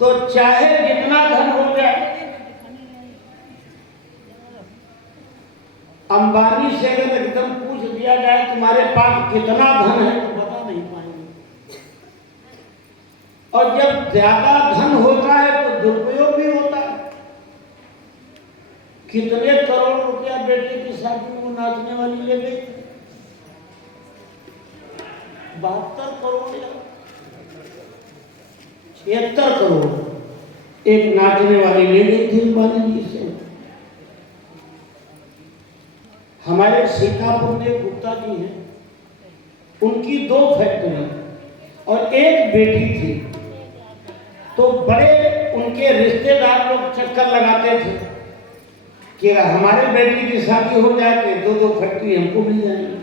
तो चाहे जितना धन हो जाए, अंबानी से अगर एकदम पूछ दिया जाए तुम्हारे पास कितना धन है तो बता नहीं पाएंगे। और जब ज्यादा धन होता है तो दुरुपयोग भी होता है। कितने करोड़ रुपया बेटे की शादी में नाचने वाली ले गई? 72 करोड़ या 76 करोड़ एक नाचने वाली ले गई थी अंबानी जी से। हमारे सीतापुर में गुप्ता जी हैं, उनकी 2 फैक्ट्री और एक बेटी थी। तो बड़े उनके रिश्तेदार लोग चक्कर लगाते थे कि हमारे बेटी की शादी हो जाए तो 2 फैक्ट्री हमको मिल जाएंगी।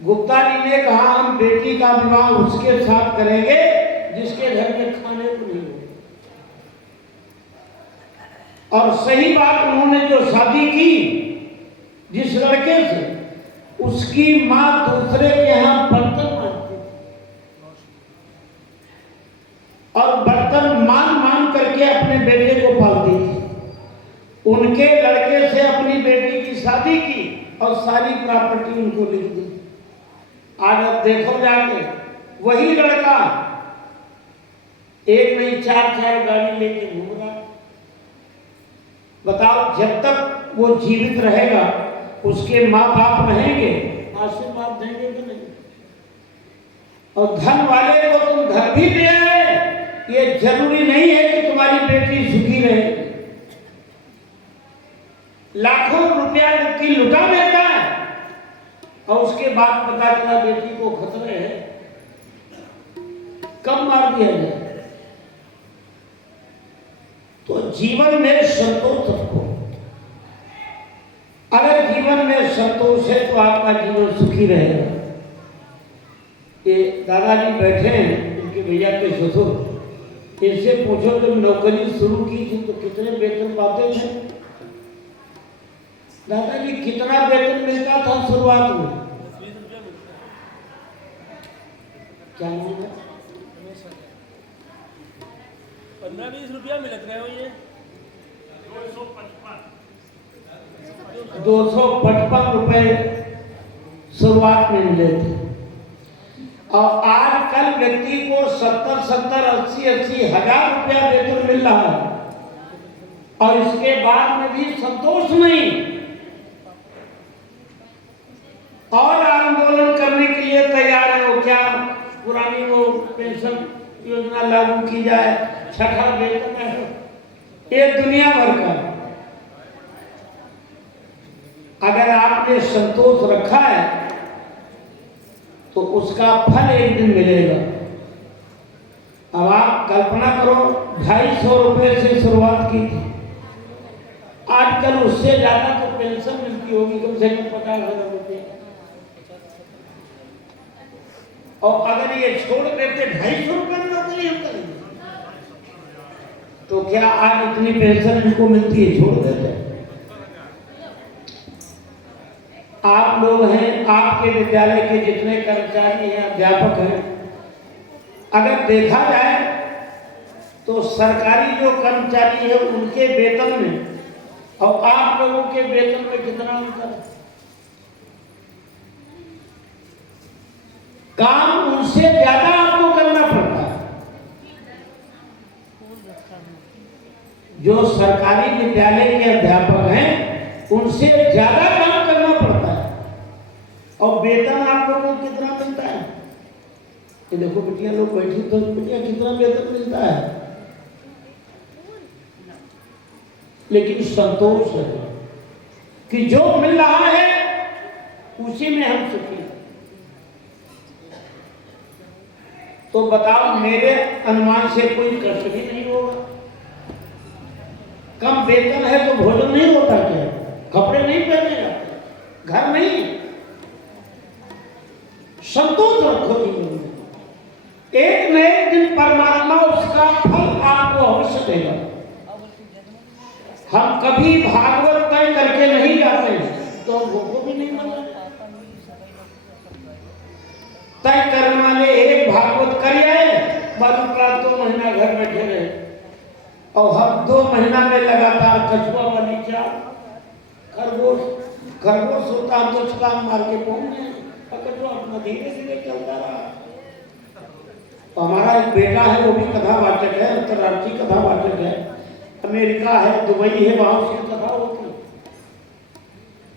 गुप्ता जी ने कहा हम बेटी का विवाह उसके साथ करेंगे जिसके घर में खाने को नहीं हो। और सही बात, उन्होंने जो शादी की जिस लड़के से, उसकी मां दूसरे के यहां बर्तन मांगती और बर्तन मान मान करके अपने बेटे को पालती थी। उनके लड़के से अपनी बेटी की शादी की और सारी प्रॉपर्टी उनको लिख दी। आज अब देखो जाके वही लड़का एक नहीं 4 गाड़ी लेके घूम रहा। बताओ, जब तक वो जीवित रहेगा उसके माँ बाप रहेंगे, आशीर्वाद देंगे कि नहीं? और धन वाले को तुम घर भी दे आए, ये जरूरी नहीं है कि तुम्हारी बेटी सुखी रहे। लाखों रुपया व्यक्ति लुटा देता है और उसके बाद पता चला बेटी को खतरे है, कब मार दिया जाए। तो जीवन में संतोष रखो। अगर जीवन में संतोष है तो आपका जीवन सुखी रहेगा। ये दादाजी बैठे हैं, उनके भैया के ससुर, इनसे पूछो जब नौकरी शुरू की थी तो कितने वेतन पाते थे? दादाजी कितना वेतन मिलता था शुरुआत में? क्या मिला? 15-20 रुपया मिलत रहे हो। ये 255 रुपए शुरुआत में मिले थे और आजकल व्यक्ति को 70, 80 हजार रुपया वेतन मिल रहा है और इसके बाद में भी संतोष नहीं और आंदोलन करने के लिए तैयार है। वो क्या पुरानी वो पेंशन योजना लागू की जाए, 6ठा वेतन है, ये दुनिया भर का। अगर आपने संतोष रखा है तो उसका फल एक दिन मिलेगा। अब आप कल्पना करो, 250 रुपए से शुरुआत की थी, आजकल उससे ज्यादा तो पेंशन मिलती होगी, कम से कम 50,000 रुपये। और अगर ये छोड़ देते 250 रुपये में नौकरी हम करेंगे तो क्या आज इतनी पेंशन इनको मिलती है? छोड़ देते। आप लोग हैं, आपके विद्यालय के जितने कर्मचारी हैं, अध्यापक हैं, अगर देखा जाए तो सरकारी जो कर्मचारी है उनके वेतन में और आप लोगों के वेतन में कितना अंतर है? काम उनसे ज्यादा आपको करना पड़ता है। जो सरकारी विद्यालय के अध्यापक हैं उनसे ज्यादा काम करना पड़ता है और वेतन आप लोगों को कितना मिलता है? ये देखो बिटिया लोग बैठी, तो बिटिया कितना वेतन मिलता है? लेकिन संतोष है कि जो मिल रहा है उसी में हम सुखी हैं। तो बताओ, मेरे अनुमान से कोई कष्ट भी नहीं होगा। कम वेतन है तो भोजन नहीं होता क्या? कपड़े नहीं पहने जाते, घर नहीं। संतोष रखो जीवन में, एक न एक दिन परमात्मा उसका फल आपको अवश्य देगा। हम कभी भागवत तय करके नहीं जाते तो वो भी नहीं मिलता। तय करने वाले एक भागवत कर आए, बाकी 2 महीना घर बैठे रहे, और हर 2 महीना में लगातार कछुआ वाली चाल, खरगोश खरगोश होता हम तो छलांग मार के पहुंच गए, और कछुआ अपना धीरे धीरे चलता रहा। तो हमारा एक बेटा है, वो भी कथावाचक है, अंतर्राष्ट्रीय कथावाचक है, अमेरिका है, दुबई है, वहां उसकी कथा होती।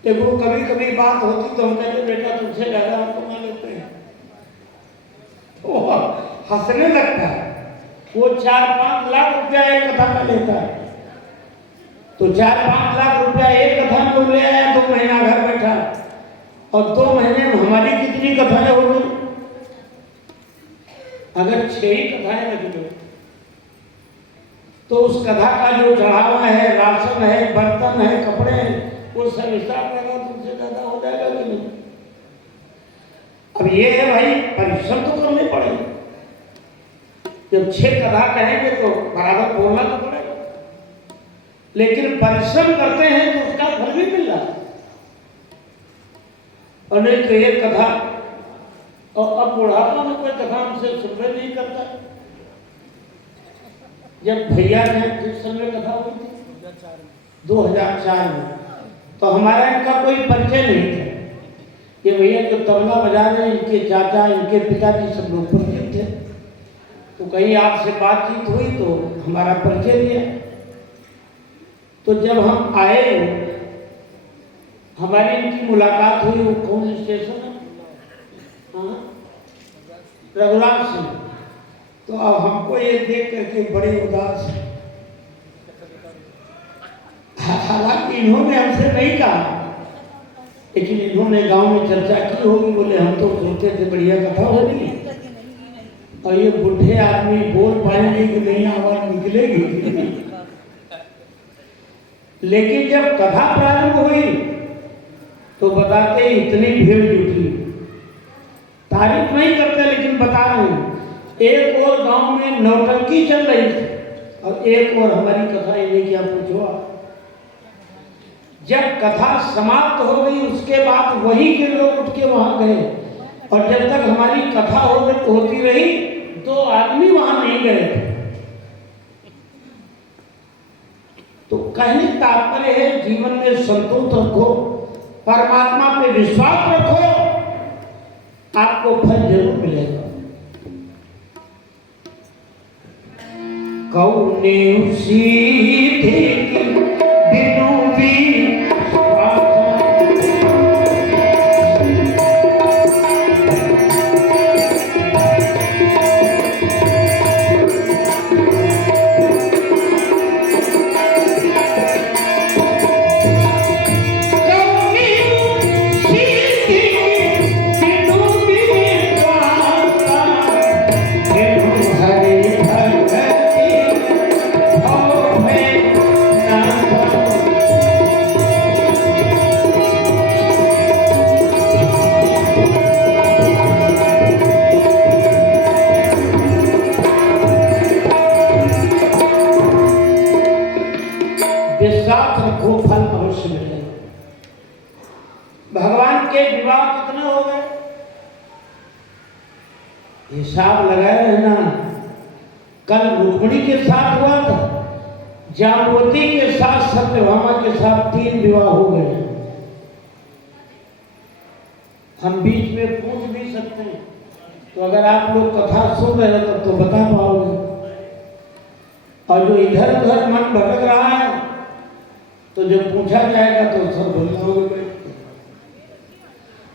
देखो कभी कभी बात होती तो हम कहते बेटा तुमसे ज्यादा हम कमा लेते हैं, वो हंसने लगता है। वो 4-5 लाख रुपया एक कथा का लेता है, तो 4-5 लाख रुपया एक कथा में ले आया, 2 महीना घर बैठा, और 2 महीने में हमारी कितनी कथाएं हो गई? अगर 6 ही कथाएं लग गई तो उस कथा का जो चढ़ावा है, राशन है, बर्तन है, कपड़े हैं, वो सब हिसाब लगा तुमसे ज्यादा हो जाएगा कि नहीं? अब ये है भाई, परिश्रम तो करने पड़ेगा। जब 6 कथा कहेंगे तो बराबर बोलना तो पड़ेगा, लेकिन परिश्रम करते हैं तो उसका फल भी मिल रहा है। और नहीं तो एक कथा, और अब बुढ़ापा में कोई कथा हमसे सुनने नहीं करता। जब भैया ने जिस समय कथा हुई थी 2004 में, तो हमारा इनका कोई परिचय नहीं था। ये भैया जो तबला बजा रहे हैं, इनके चाचा, इनके पिताजी सब लोग परिचित थे। तो कहीं आपसे बातचीत हुई तो हमारा परिचय दिया। तो जब हम आए, हमारी इनकी मुलाकात हुई, वो कौन स्टेशन है, हाँ, रघुराम सिंह। तो अब हमको ये देख करके बड़े उदास, हालांकि इन्होंने हमसे नहीं कहा, लेकिन इन्होंने गांव में चर्चा की होगी। बोले हम तो सोचते थे बढ़िया कथा होगी, और ये बुढ़े आदमी बोल पाएंगे कि नहीं, आवाज निकलेगी। लेकिन जब कथा प्रारंभ हुई तो बताते इतनी भीड़ जुटी, तारीफ नहीं करते लेकिन बता रहे हैं। एक और गांव में नौटंकी चल रही थी, और एक और हमारी कथा, इन्हें क्या पूछो। जब कथा समाप्त हो गई उसके बाद वही के लोग उठ के वहां गए, और जब तक हमारी कथा होती रही 2 आदमी वहां नहीं गए थे। तो कहने तात्पर्य है, जीवन में संतोष रखो, परमात्मा पे विश्वास रखो, आपको फल जरूर मिलेगा। कौने सीधे बिनु भी हिसाब लगाए रहना। कल रुक्मिणी के साथ हुआ था, जाम्बवती के साथ, सत्यभामा के साथ 3 विवाह हो गए। हम बीच में पूछ भी सकते हैं, तो अगर आप लोग कथा सुन रहे हो तब तो बता पाओगे। और जो इधर उधर मन भटक रहा है, तो जब पूछा जाएगा तो सब भूल जाओगे।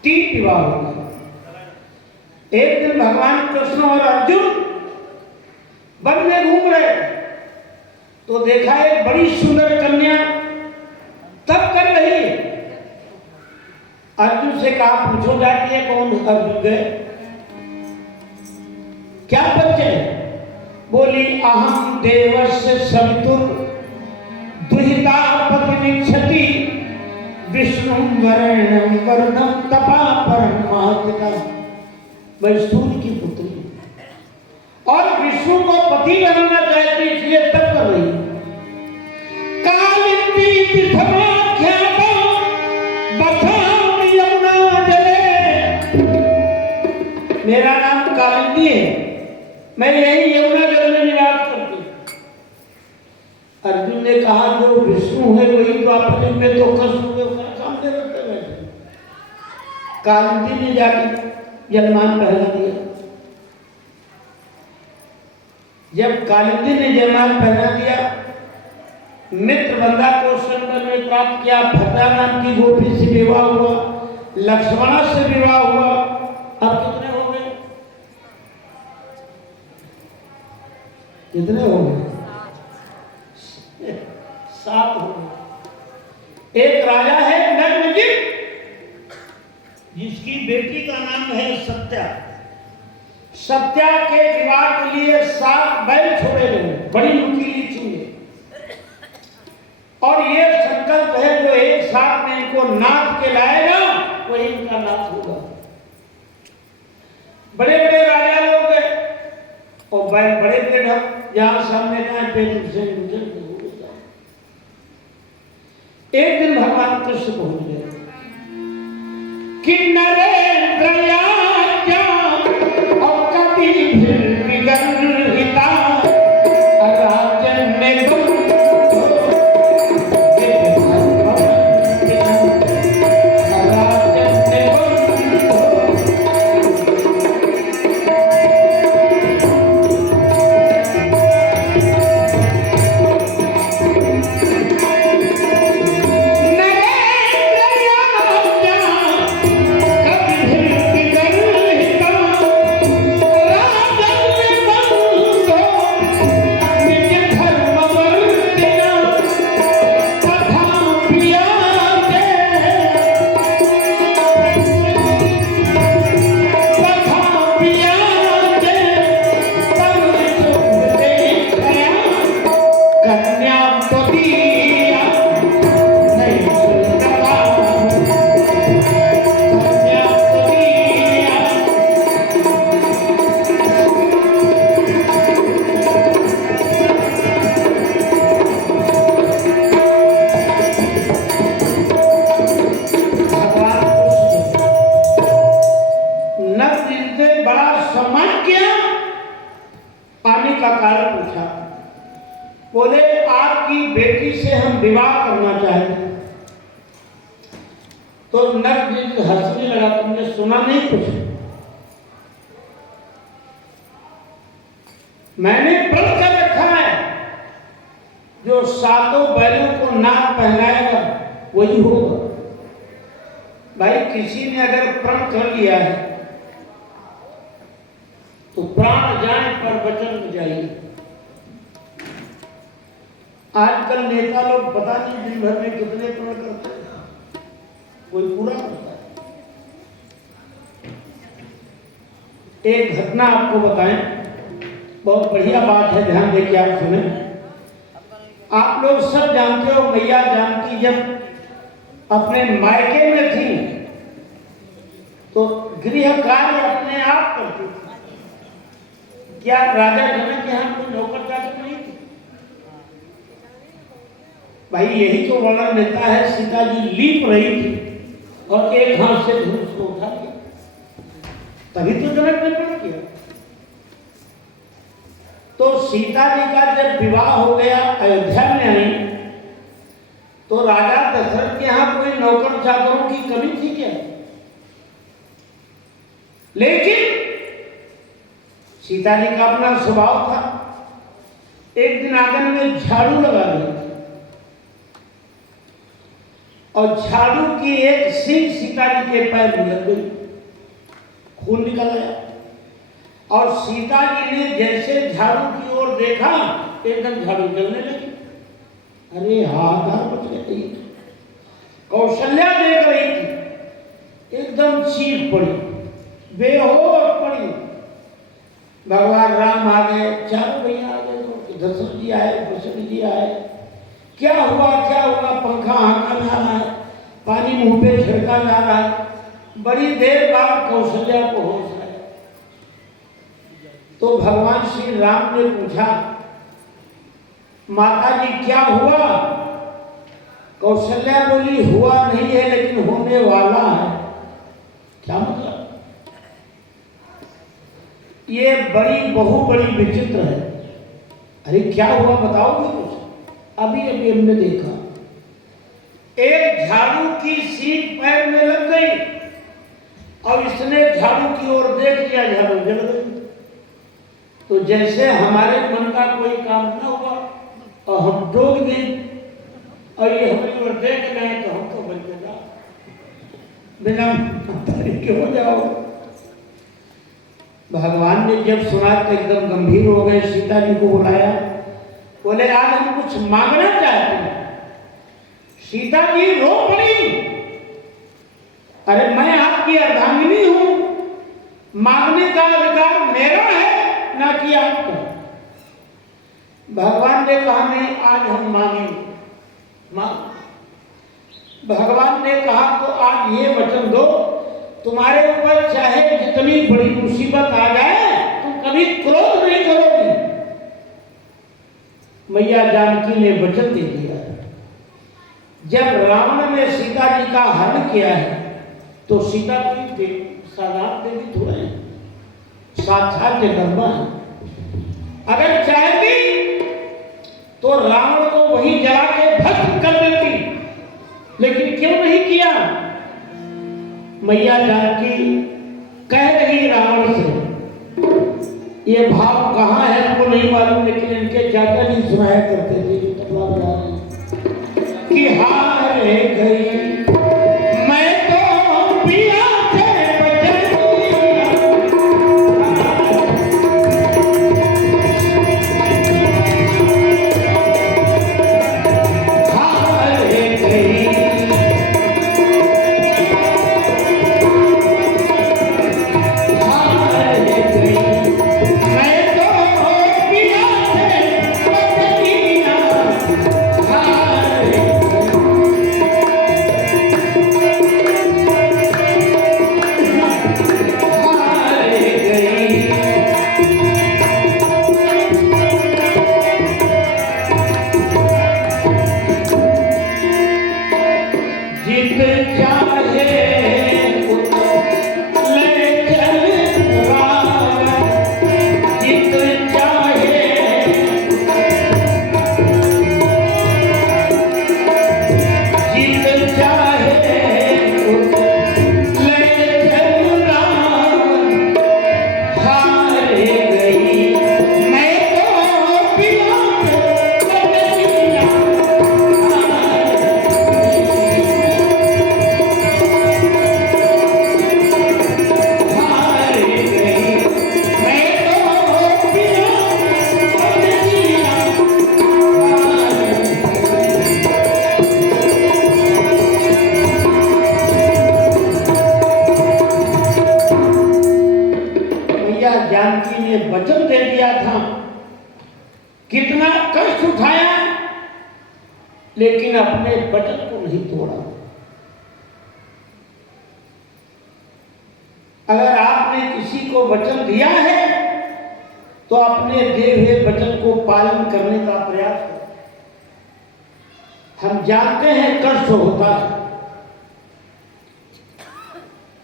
3 विवाह हो गए। एक दिन भगवान कृष्ण और अर्जुन वन में घूम रहे, तो देखा एक बड़ी सुंदर कन्या तप कर रही। अर्जुन से कहा, पूछो जाती है कौन? अर्जुन गए, क्या बच्चे? बोली, अहम देवस्य सवितुर दुहिता पतिनिक्षति विष्णु वरेण्यं वरुणं तपा परं महत्ता। वह सूर्य की पुत्री और विष्णु को पति बनाना चाहती, इसलिए तप कर रही। कालिंदी समाख्याता बसामि यमुना जले। मेरा नाम कालिंदी है, मैं यही यमुना जल में निवास करती हूँ। अर्जुन ने कहा जो विष्णु है वही द्वापर में तो कृष्ण के सामने रखते बैठे। कालिंदी ने जाके जलमान पहना दिया। जब कालिंदी ने जलमान पहना दिया, मित्र बंधा को स्वयं में प्राप्त किया, भद्रा नाम की गोपी से विवाह हुआ, लक्ष्मणा से विवाह हुआ। अब कितने हो गए? कितने हो गए? 7 हो गए। एक राजा है नग्नजित, जिसकी बेटी का नाम है सत्या। सत्या के विवाह के लिए 7 बैल छोड़े गए, बड़ी नुकीली चीजें, और ये संकल्प है जो एक साथ में इनको नाथ के लाएगा वही इनका नाथ होगा। बड़े बड़े राजा लोग गए और बैल बड़े पेड़ जहां सामने जाए पेड़ से एक दिन भगवान कृष्ण पहुंच गए कि नरेंद्र और कभी विगर्हिता राजन ने बोले आपकी बेटी से हम विवाह करना चाहते हैं। तो नर हंसने लगा, तुमने सुना नहीं कुछ? मैंने प्रण कर रखा है, जो 7 बैलों को नाक पहनाएगा वही होगा। भाई किसी ने अगर प्रण कर लिया है तो प्राण जाए पर वचन जाइए। आजकल नेता लोग पता नहीं दिन भर में कितने प्रण करते हैं, कोई पूरा करता है। एक घटना आपको बताएं, बहुत बढ़िया बात है, ध्यान देके आप सुने। आप लोग सब जानते हो मैया जानकी जब अपने मायके में थी तो गृह कार्य अपने आप करती थी। क्या राजा जनक के यहाँ कोई नौकर चाकर नहीं थी? भाई यही तो वर्णन मिलता है, सीता जी लीप रही थी और एक हाथ से धनुष को उठा लिया, तभी तो जनक ने प्रण किया। तो सीता जी का जब विवाह हो गया, अयोध्या में आई, तो राजा दशरथ के यहाँ कोई नौकर चाकरों की कमी थी क्या? लेकिन सीता जी का अपना स्वभाव था। एक दिन आंगन में झाड़ू लगा दी और झाड़ू की एक सींग सीता जी के पैर में लग गई, खून निकल गया। और सीता जी ने जैसे झाड़ू की ओर देखा, एकदम झाड़ू जलने लगी। अरे हाहाकार मच गई। कौशल्या देख रही थी, एकदम चीख पड़ी, बेहोश पड़ी। भगवान राम आ गए, चारों भैया आ गए, दशरथ जी आए, कृष्ण जी आए। क्या हुआ क्या हुआ? पंखा हाँका जा रहा है, पानी मुंह पे छिड़का जा रहा है। बड़ी देर बाद कौशल्या को होश आया। तो भगवान श्री राम ने पूछा, माता जी क्या हुआ? कौशल्या बोली, हुआ नहीं है लेकिन होने वाला है। क्या मतलब? ये बड़ी बहु बड़ी विचित्र है। अरे क्या हुआ बताओगे कुछ? अभी अभी हमने देखा, एक झाड़ू की सीट पैर में लग गई और इसने झाड़ू की ओर देख लिया, झाड़ू जल गई। तो जैसे हमारे मन का कोई काम न हुआ और हम डूब गए और ये हमारी ओर देख रहे हैं, तो हमको बच गया, बिना तरीके हो जाओ। भगवान ने जब सुना तो एकदम गंभीर हो गए, सीता जी को बुलाया, बोले आज हम कुछ मांगना चाहते हैं। सीता जी रो पड़ी, अरे मैं आपकी अर्धांगिनी हूं, मांगने का अधिकार मेरा है ना कि आपका। भगवान ने कहा नहीं, आज हम मांगेंगे। भगवान ने कहा तो आज ये वचन दो, तुम्हारे ऊपर चाहे जितनी बड़ी मुसीबत आ जाए तुम कभी क्रोध नहीं करोगी। मैया जानकी ने वचन दे दिया। जब रावण ने सीता जी का हरण किया है तो सीता जी साधारण देवी थोड़ा है, साक्षात जगदम्बा है। अगर चाहती तो रावण को वहीं जला के भस्म कर देती, लेकिन क्यों नहीं किया? मैया जानकी कह रही रावण से, ये भाव कहाँ है हमको नहीं मालूम, लेकिन इनके चाचा जी सुनाया करते थे कि हार गई मैं तो पिया से बचन, हार गई जानकी ने वचन दे दिया था, कितना कष्ट उठाया, लेकिन अपने वचन को नहीं तोड़ा। अगर आपने किसी को वचन दिया है तो अपने दिए हुए वचन को पालन करने का प्रयास करें। हम जानते हैं कष्ट होता है,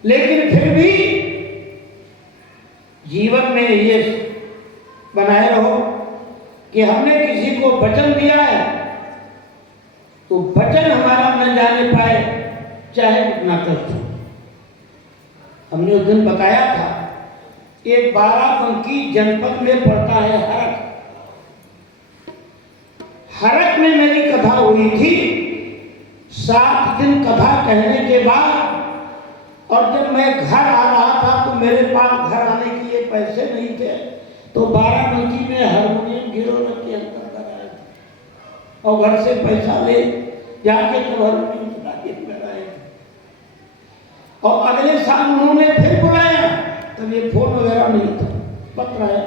लेकिन फिर भी जीवन में ये बनाए रहो कि हमने किसी को वचन दिया है तो वचन हमारा न जाने पाए, चाहे कितना कष्ट हो। हमने उस दिन बताया था, एक बाराबंकी जनपद में पड़ता है हरक। हरक में मेरी कथा हुई थी। 7 दिन कथा कहने के बाद और जब मैं घर आ रहा था तो मेरे पास घर आने के लिए पैसे नहीं थे, तो बाराबंकी में हारमोनियम गिरोह के अंदर आए थे और घर से पैसा ले जाके तो हारमोनियम चला के लगाए। और अगले साल उन्होंने फिर बुलाया, तब ये फोन वगैरह नहीं था, पत्र आया।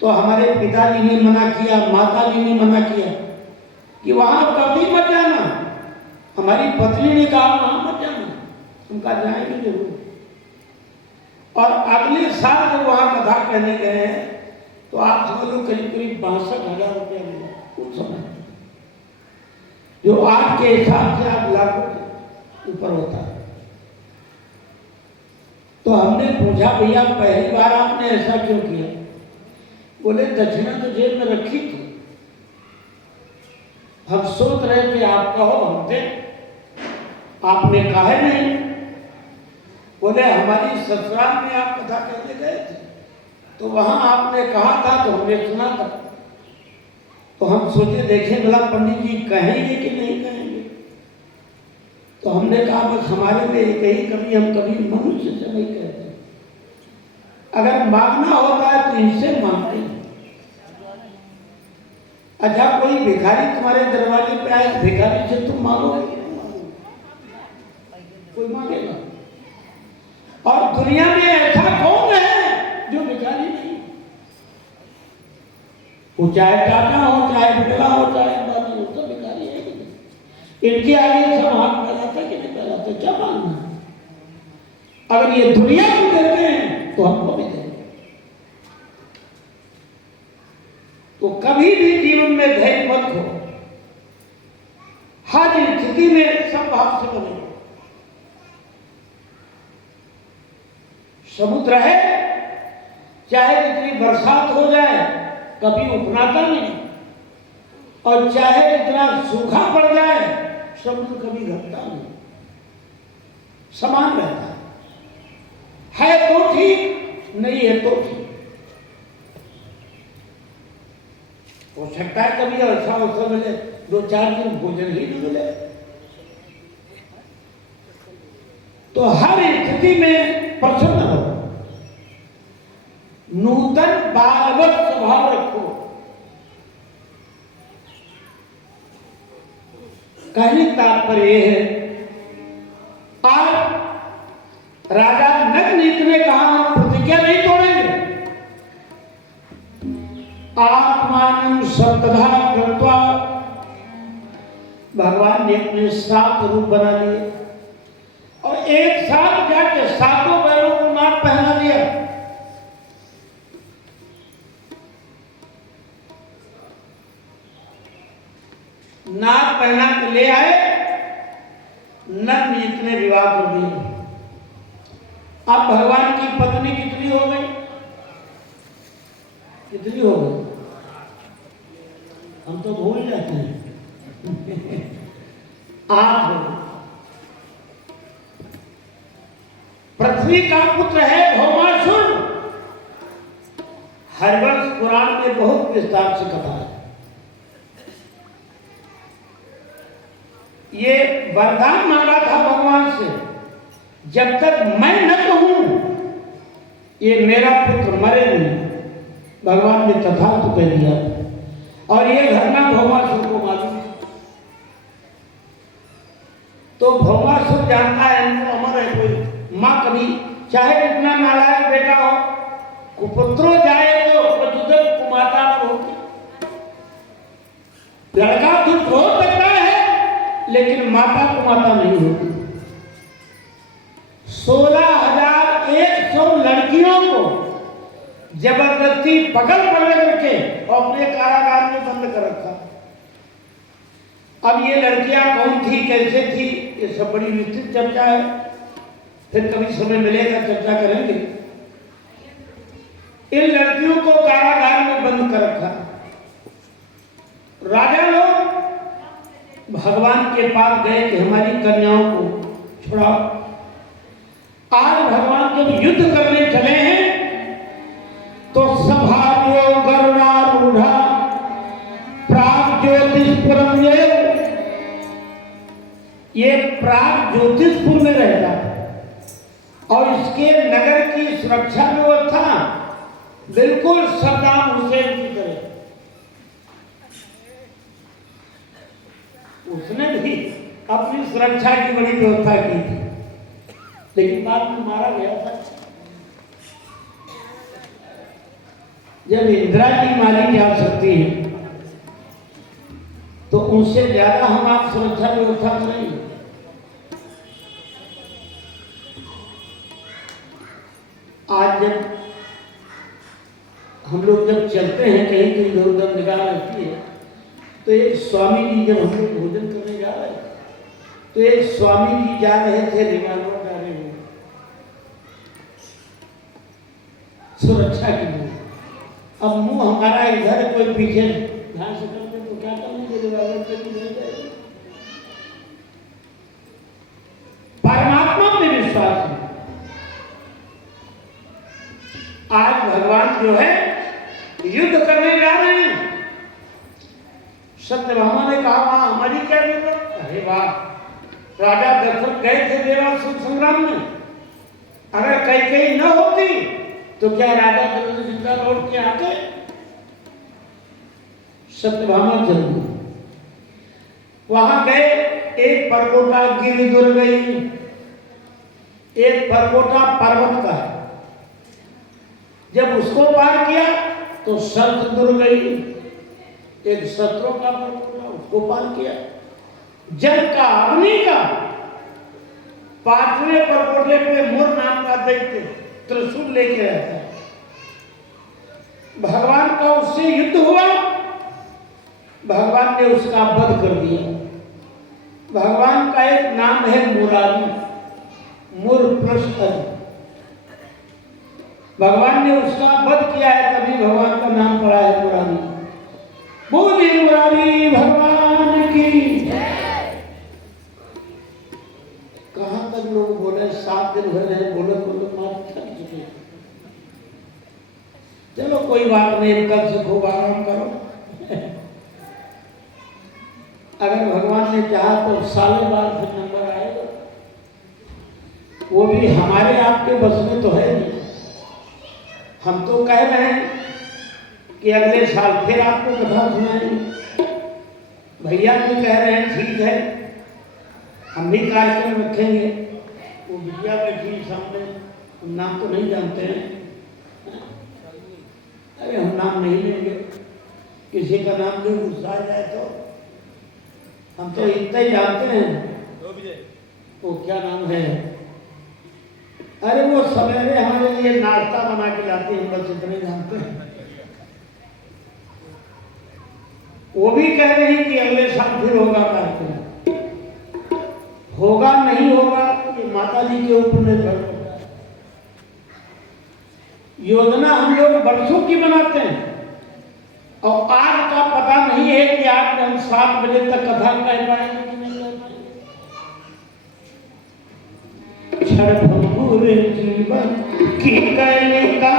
तो हमारे पिताजी ने मना किया, माता जी ने मना किया कि वहां कभी मत जाना। हमारी पत्नी ने कहा वहां मत जाना, उनका जाएंगे जरूर। और अगले साल जब वहां कथा कहने गए तो आप समझ लो करीब करीब 62,000 रुपया मिला उस समय, जो आज के हिसाब से आप लाखों ऊपर होता है। तो हमने पूछा, भैया पहली बार आपने ऐसा क्यों किया? बोले दक्षिणा तो जेब में रखी थी, हम सोच रहे कि आप कहो हमसे, आपने कहा नहीं। बोले हमारी ससुराल में आप कथा कहने गए थे तो वहां आपने कहा था तो हमने सुना था, तो हम सोचे देखें भला पंडित जी कहेंगे कि नहीं कहेंगे। तो हमने कहा बस हमारे में एक ही कभी, हम कभी मनुष्य से नहीं कहते, अगर मांगना होता है तो इनसे मांगते हैं। अच्छा कोई भिखारी तुम्हारे दरवाजे पे आए, भिखारी से तुम मांगोगे कि नहीं मांगोगे? कोई मांगेगा? और दुनिया में ऐसा कौन है जो भिखारी नहीं? वो चाहे चाचा हो, चाहे बिटला हो, चाहे दादी हो, तो भिखारी है कि नहीं? इनके आगे सब हाथ फैलाते कि नहीं फैलाते? क्या मांगना? अगर ये दुनिया को देते हैं तो हमको भी देंगे। तो कभी भी जीवन में धैर्य मत हो, हर स्थिति में समभाव से बने। समुद्र है, चाहे जितनी बरसात हो जाए कभी उफनाता नहीं, और चाहे जितना सूखा पड़ जाए समुद्र कभी घटता नहीं, समान रहता है तो ठीक, नहीं है तो ठीक। हो सकता है कभी ऐसा अवसर मिले 2-4 दिन भोजन ही न मिले, तो हर स्थिति में प्रसन्न रहो, नूतन बालवत स्वभाव रखो। कहने का तात्पर्य है, आज राजा नगनीत ने कहा प्रतिज्ञा नहीं तोड़ेंगे, आत्मान सप्तधा कृत्वा, भगवान ने अपने 7 रूप बना लिए और एक साथ जाके 7 बैलों को नाक पहना दिया। नाक पहना के ले आए, नगनीत ने विवाह कर दिया। अब भगवान की पत्नी कितनी हो गई? कितनी हो गई? हम तो भूल जाते हैं। 8 हो गई। पृथ्वी का पुत्र है भौमासुर। हरिवंश पुराण में बहुत विस्तार से कथा है। ये वरदान मांगा था भगवान से, जब तक मैं न कहूं ये मेरा पुत्र मरे नहीं। भगवान ने तथास्तु कह दिया, और ये घटना भौमासुर को मालूम। तो भौमासुर जानता है अमर है कोई, मां कभी चाहे कितना नालायक बेटा हो, कुपुत्रो जाए तो प्रजुदन कुमाता न होती। लड़का दुष्ट हो सकता है लेकिन माता कुमाता नहीं होती। 16,100 लड़कियों को जबरदस्ती पकड़ करके और अपने कारागार में बंद कर रखा। अब ये लड़कियां कौन थी, कैसे थी, ये सब बड़ी विस्तृत चर्चा है, फिर कभी समय मिलेगा चर्चा करेंगे। इन लड़कियों को कारागार में बंद कर रखा। राजा लोग भगवान के पास गए कि हमारी कन्याओं को छुड़ाओ। आज भगवान जब युद्ध करने चले हैं तो सभार्यो गरुणारूढ़ा प्राग ज्योतिषपुरम, ये प्राग ज्योतिषपुर में रहता है और इसके नगर की सुरक्षा व्यवस्था बिल्कुल सद्दाम हुसैन की तरह। उसने भी अपनी सुरक्षा की बड़ी व्यवस्था की थी, लेकिन बाद में मारा गया था। जब इंदिरा जी मारी जा सकती है तो उनसे ज्यादा हम आप सुरक्षा व्यवस्था करेंगे। आज जब हम लोग जब चलते हैं कहीं कहीं इधर उधर निगाह रहती है, तो एक स्वामी जी जब हम लोग भोजन करने जा रहे हैं तो एक स्वामी जी जा रहे थे रिवाल्वर डाले हुए सुरक्षा के लिए। अब मुंह हमारा इधर कोई पीछे ध्यान से करते तो क्या करेंगे? दिवाकर कभी नहीं जाएगी। परमात्मा में विश्वास है। आज भगवान जो है युद्ध करने जा रहे हैं। सत्यभामा ने कहा वहां हमारी क्या जरूरत। अरे वाह, राजा दशरथ गए थे देवासुर संग्राम में, अगर कैकेयी न होती तो क्या राजा दशरथ जिंदा लौट के आते। सत्यभामा चल गई। वहां गए, एक परकोटा गिरिदुर्ग गई, एक परकोटा पर्वत का है। जब उसको पार किया तो शत्रदुर्ग गई, एक शत्रुओं का परकोटा, उसको पार किया। जल का, अग्नि का, 5वें परकोटे पे मुर नाम का दैत्य त्रिशूल लेके रहता है। भगवान का उससे युद्ध हुआ, भगवान ने उसका वध कर दिया। भगवान का एक नाम है मुरारी, मुर प्लस। भगवान ने उसका वध किया है, तभी भगवान का नाम पड़ा है मुरारी। बोलिए मुरारी भगवान की। कहां तक लोग बोले, 7 दिन भर रहे, बोले मार थक चुके। चलो कोई बात नहीं, कल से खूब आराम करो। अगर भगवान ने चाहा तो सालों बाद फिर नंबर आएगा। वो भी हमारे आपके बस में तो है नहीं। हम तो कह रहे हैं कि अगले साल फिर आपको कथा सुनाएंगे। भैया भी कह रहे हैं ठीक है, हम भी कार्यक्रम रखेंगे। वो भैया बैठी सामने, हम नाम तो नहीं जानते हैं। अरे हम नाम नहीं लेंगे, किसी का नाम भी गुस्सा आ जाए तो। हम तो इतना ही जानते हैं, वो क्या नाम है। अरे वो सवेरे हमारे लिए नाश्ता बना के लाते हैं, बस इतने जानते हैं। वो भी कह रहे हैं कि अगले साल फिर होगा कार्यक्रम। होगा नहीं होगा ये माता जी के ऊपर निर्भर करता है। योजना हम लोग वर्षों की बनाते हैं, और आज का पता नहीं है कि आज हम 7 बजे तक कथा कह पाएंगे कि नहीं कह पाएंगे। क्षणभंगुर जीवन की कलिका,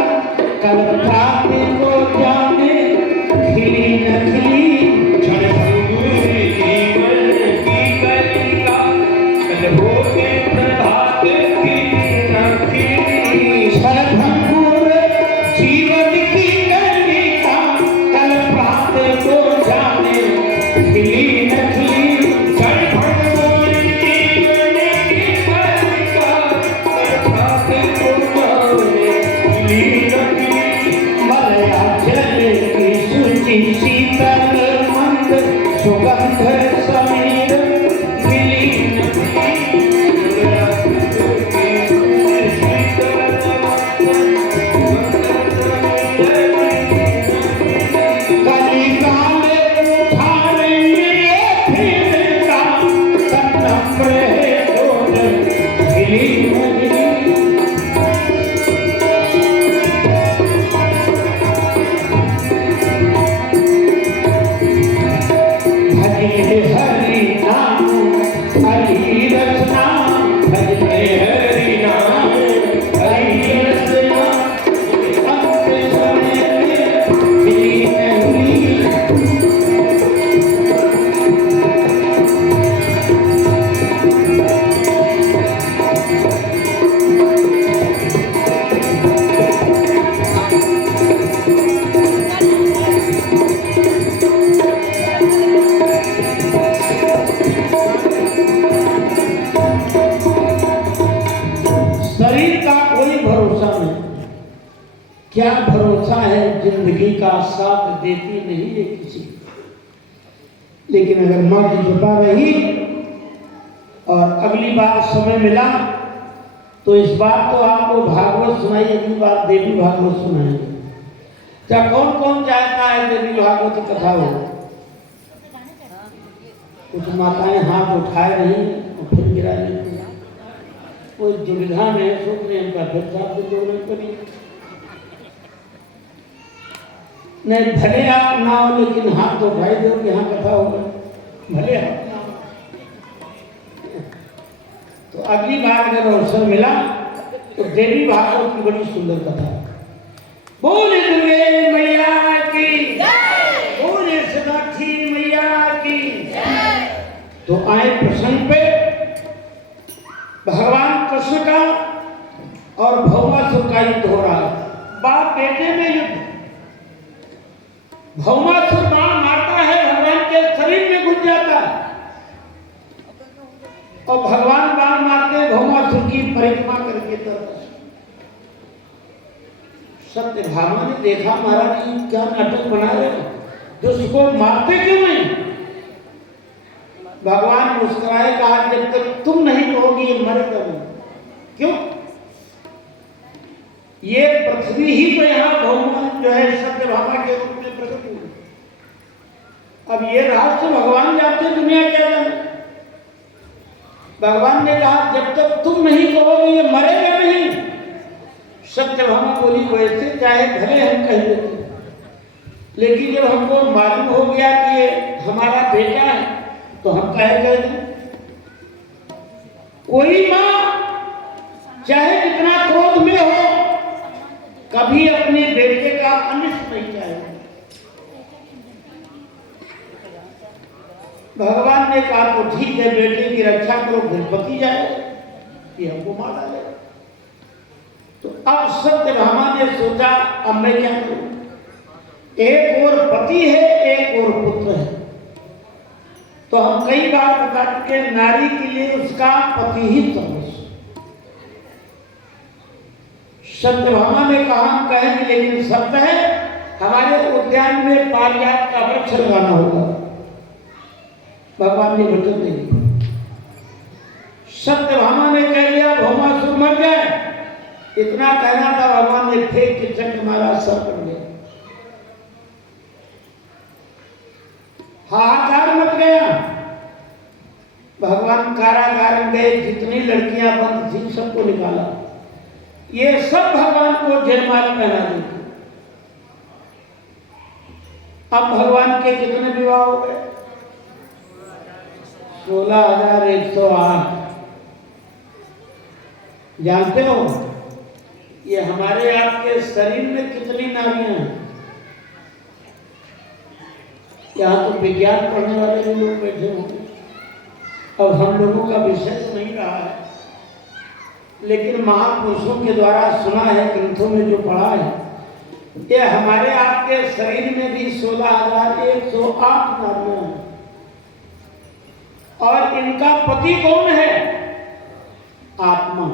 कल प्राप्ति को जाने, खिली न खिली। क्षणभंगुर जीवन की कलिका, कल होके प्रभात खिली न खिली। क्षणभंगुर जीवन की कलिका, कल प्राप्ति को जाने, खिली न खिली। क्षणभंगुर जीवन की कलिका, कल प्राप्ति को जाने, खिली न खिली। मलया जल की सूची शीतल मंद, सुगंध समीर मिली न कलिका में उठारेंगे फिर का सन्नम्र है डोल, खिली न खिली। भजते हरि नाम हरि रचना, भजते हरि नाम हरि रचना। अंत समय खिली नहीं। शरीर का कोई भरोसा नहीं। क्या भरोसा है, जिंदगी का साथ देती नहीं है किसी। लेकिन अगर माँ की कृपा रही और अगली बार समय मिला तो इस बार तो आपको भागवत सुनाई, अगली बार देवी भागवत सुनाएंगे। क्या कौन कौन चाहता है देवी भागवत की कथा हो? कुछ माताएं हाथ उठाए रही और फिर गिरा नहीं। कोई दुविधा में सोच रहे हैं फिर साथ जोड़ने करिए। नहीं भले आप ना हो, लेकिन हाथ उठाई दो कि यहाँ कथा होगा। भले अपना। तो अगली बार अगर अवसर मिला तो देवी भागवत की बड़ी सुंदर कथा है। बोले दुर्गे मैया की जय, बोले सदाक्षी मैया की जय। तो आए प्रसंग पे भगवान कृष्ण का और भौमासुर का युद्ध हो रहा है। बाप बेटे में युद्ध। भौमासुर बाण मारता है, भगवान के शरीर में घुस जाता है और भगवान बाण मारते हैं भौमासुर की परिक्रमा करके तरफ। सत्यभामा ने देखा महाराज ये क्या नाटक बना रहे हो, तो उसको मारते क्यों नहीं? भगवान मुस्कुराए, कहा जब तक तुम नहीं कहोगी ये मरेगा नहीं। क्यों? ये पृथ्वी ही तो यहाँ भगवान जो है सत्यभामा के रूप में प्रकट हुई। अब ये रहस्य भगवान जानते, दुनिया क्या जाने। भगवान ने कहा जब तक तुम नहीं कहोगे ये मरेगा नहीं। सत्यभामा बोली वैसे चाहे भले हम कह देते, लेकिन जब हमको मालूम हो गया कि ये हमारा बेटा है तो हम कह दें। कोई मां चाहे जितना क्रोध में हो कभी अपने बेटे का अनिष्ट नहीं चाहेगी। भगवान ने कहा तो ठीक है बेटे की रक्षा करो, फिर पति जाए कि हमको मार डालेगा। तो अब सत्यभामा ने सोचा अब मैं क्या करूं, एक और पति है एक और पुत्र है। तो हम कई बार बता चुके नारी के लिए उसका पति ही सर्वस्व। सत्यभामा ने कहा हम कहेंगे लेकिन शर्त है हमारे उद्यान में पारिजात का वृक्ष लगाना होगा। भगवान ने वचन दे दिया। सत्यभामा ने कह दिया भौमासुर मर जाए, इतना कहना था भगवान ने फेंक के चंड मारा, सर पड़ गया, हाहाकार मच गया। भगवान कारागार में गए, जितनी लड़कियां बंद थी सबको निकाला। ये सब भगवान को जयमाला पहना दी। अब भगवान के कितने विवाह हो गए? 16,108। जानते हो ये हमारे आपके शरीर में कितनी नारियां हैं? यहाँ तो विज्ञान पढ़ने वाले भी लोग बैठे होंगे। अब हम लोगों का विषय तो नहीं रहा है, लेकिन महापुरुषों के द्वारा सुना है, ग्रंथों में जो पढ़ा है, ये हमारे आपके शरीर में भी 16,108 नारियां हैं। और इनका पति कौन है? आत्मा।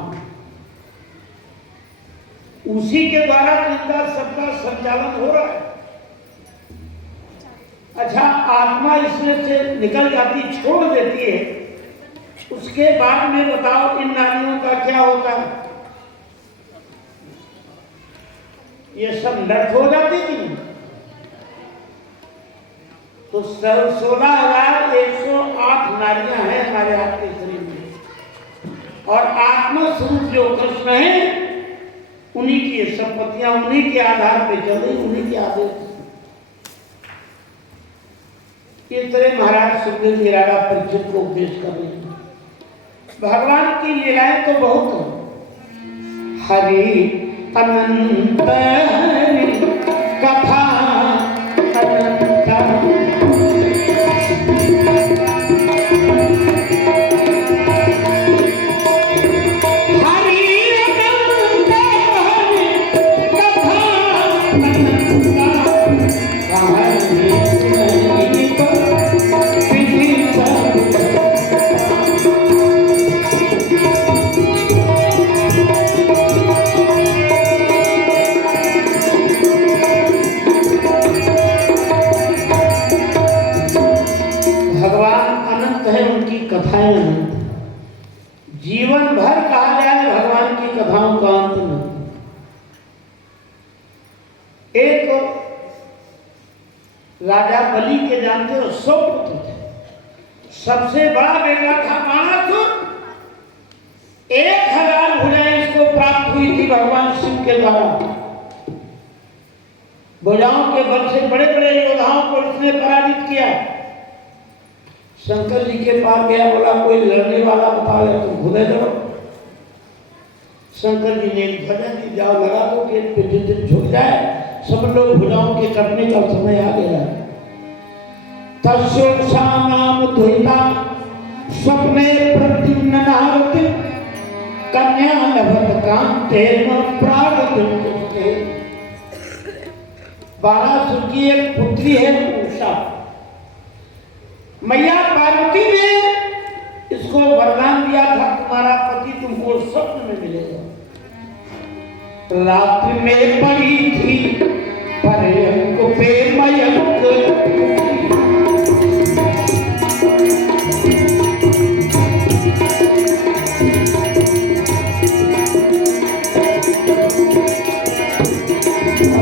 उसी के द्वारा इनका सबका संचालन हो रहा है। अच्छा, आत्मा इसमें से निकल जाती, छोड़ देती है, उसके बाद में बताओ इन नारियों का क्या होता है? ये सब नष्ट हो जाती थी। तो 16,108 नारियां हैं हमारे आपके शरीर में, और आत्मा स्वरूप जो कृष्ण है उन्हीं की संपत्तियां उन्हीं के आधार पर चल रही, उन्हीं के आदेश। इस तरह महाराज सुखदेव जी राजा परीक्षित को उपदेश कर रहे हैं। भगवान की लीलाएं तो बहुत हैं। हरि अनंत हरि कथा अनंत, हरि अनंत हरि कथा कथाएं अनंत। जीवन भर कहा जाए भगवान की कथाओं का अंत नहीं। एक राजा बलि के जानते हो 100 पुत्र थे। सबसे बड़ा बेटा था बाणासुर। 1000 भुजाएं इसको प्राप्त हुई थी भगवान शिव के द्वारा। भुजाओं के बल से बड़े बड़े योद्धाओं को इसने पराजित किया। शंकर जी के पास गया, बोला कोई लड़ने वाला बताओ या तुम खुद लड़ो। शंकर जी ने एक ध्वजा दी, जाओ लगा दो कि जिस दिन झुक जाए सब लोग भुजाओं के कटने का समय आ गया। तस्योषा नाम दुहिता स्वप्ने प्रद्युम्नारति कन्या लभत कांतेन प्रागतिष्ठते। बाणासुर की एक पुत्री है उषा। मैया पार्वती ने इसको वरदान दिया था, तुम्हारा पति तुमको स्वप्न में मिलेगा। रात्रि में पड़ी थी पर्यंक पे मयंक,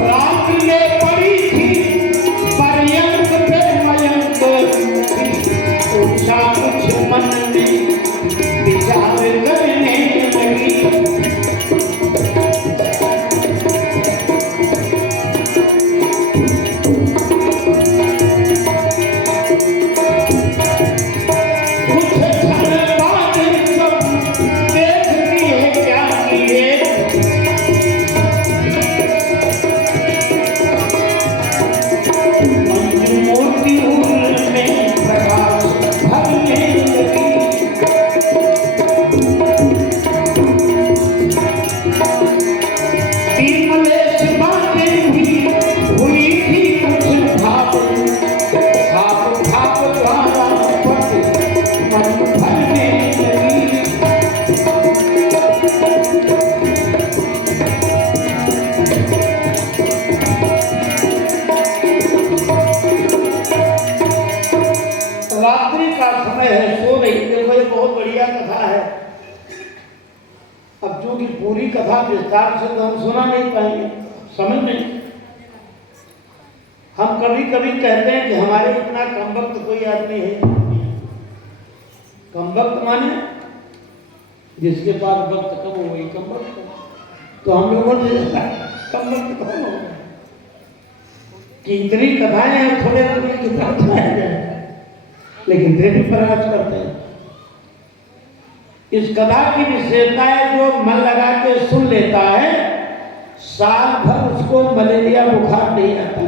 रात्रि में पड़ी थी पर्यंक पे मयंक, उषा कुछ मन में विचार करने लगी। रात्रि का समय है, सो रही। देखो ये बहुत बढ़िया कथा है। अब चूंकि पूरी कथा विस्तार से तो हम सुना नहीं पाएंगे, समझ नहीं। हम कभी कभी कहते हैं कि हमारे इतना कमबख्त कोई आदमी है। कमबख्त माने जिसके पास वक्त कम हो वही कमबख्त। तो हम लोगों ने कमबख्त कौन हो कि इतनी कथाएं हैं, थोड़े आदमी की कथाएं, लेकिन फिर भी प्रयास करते हैं। इस कथा की विशेषता है जो मन लगा के सुन लेता है, साल भर उसको मलेरिया बुखार नहीं आता।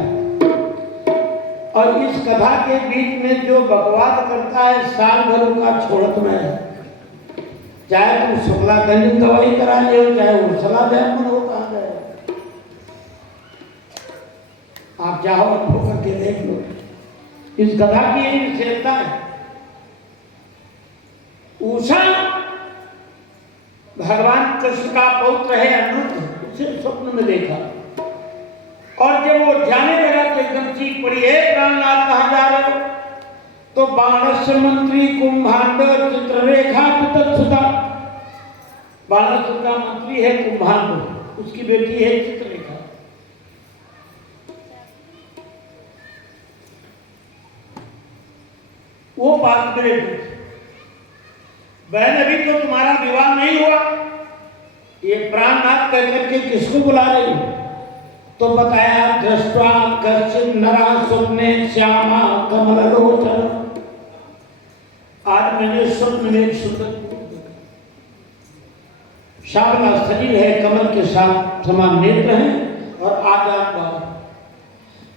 और इस कथा के बीच में जो बकवास करता है, साल भर उसका छोड़त में है। चाहे तुम शुक्लागंज दवाई करा ले, चाहे वो सलाह मन हो कहा जाए, आप जाओ अनुभव करके देख लो। इस कथा की एक विशेषता है, उषा भगवान कृष्ण का पौत्र है अनिरुद्ध, उसे स्वप्न में देखा। और जब वो जाने लगा तो एकदम चीख पड़ी, है प्राणनाथ कहाँ जा रहे हो? तो बाणस्य मंत्री कुंभांड चित्ररेखा तत्सुता। बाणासुर का मंत्री है कुंभांड, उसकी बेटी है चित्ररेखा। वो बात मेरे बहन, अभी तो तुम्हारा विवाह नहीं हुआ, ये प्राणनाथ कह करके किसको बुला रही? तो बताया दृष्टवा कश्चित् नरा स्वप्ने श्यामा कमललोचन। आज मैंने स्वप्न में एक सुंदर श्यामला शरीर है, कमल के साथ समान नेत्र हैं और आजाद बाल।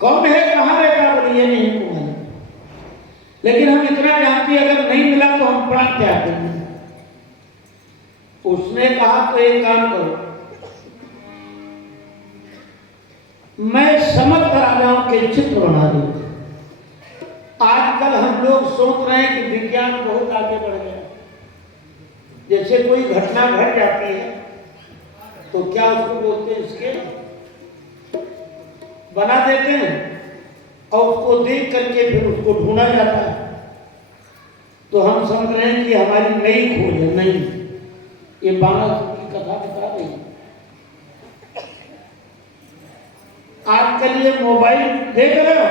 कौन है, कहाँ रहता? बोले ये नहीं को मालूम, लेकिन हम इतना जानते अगर नहीं मिला तो हम प्राण त्याग देंगे। उसने कहा तो एक काम करो, मैं समर्थ राजाओं के चित्र बना दूं। आजकल हम लोग सोच रहे हैं कि विज्ञान बहुत आगे बढ़ गया। जैसे कोई घटना घट जाती है तो क्या उसको बोलते हैं, स्केच बना देते हैं और उसको देख करके फिर उसको ढूंढा जाता है। तो हम समझ रहे हैं कि हमारी नई खोज है। नहीं, ये बाणासुर की कथा बता रही है। आजकल ये मोबाइल देख रहे हो,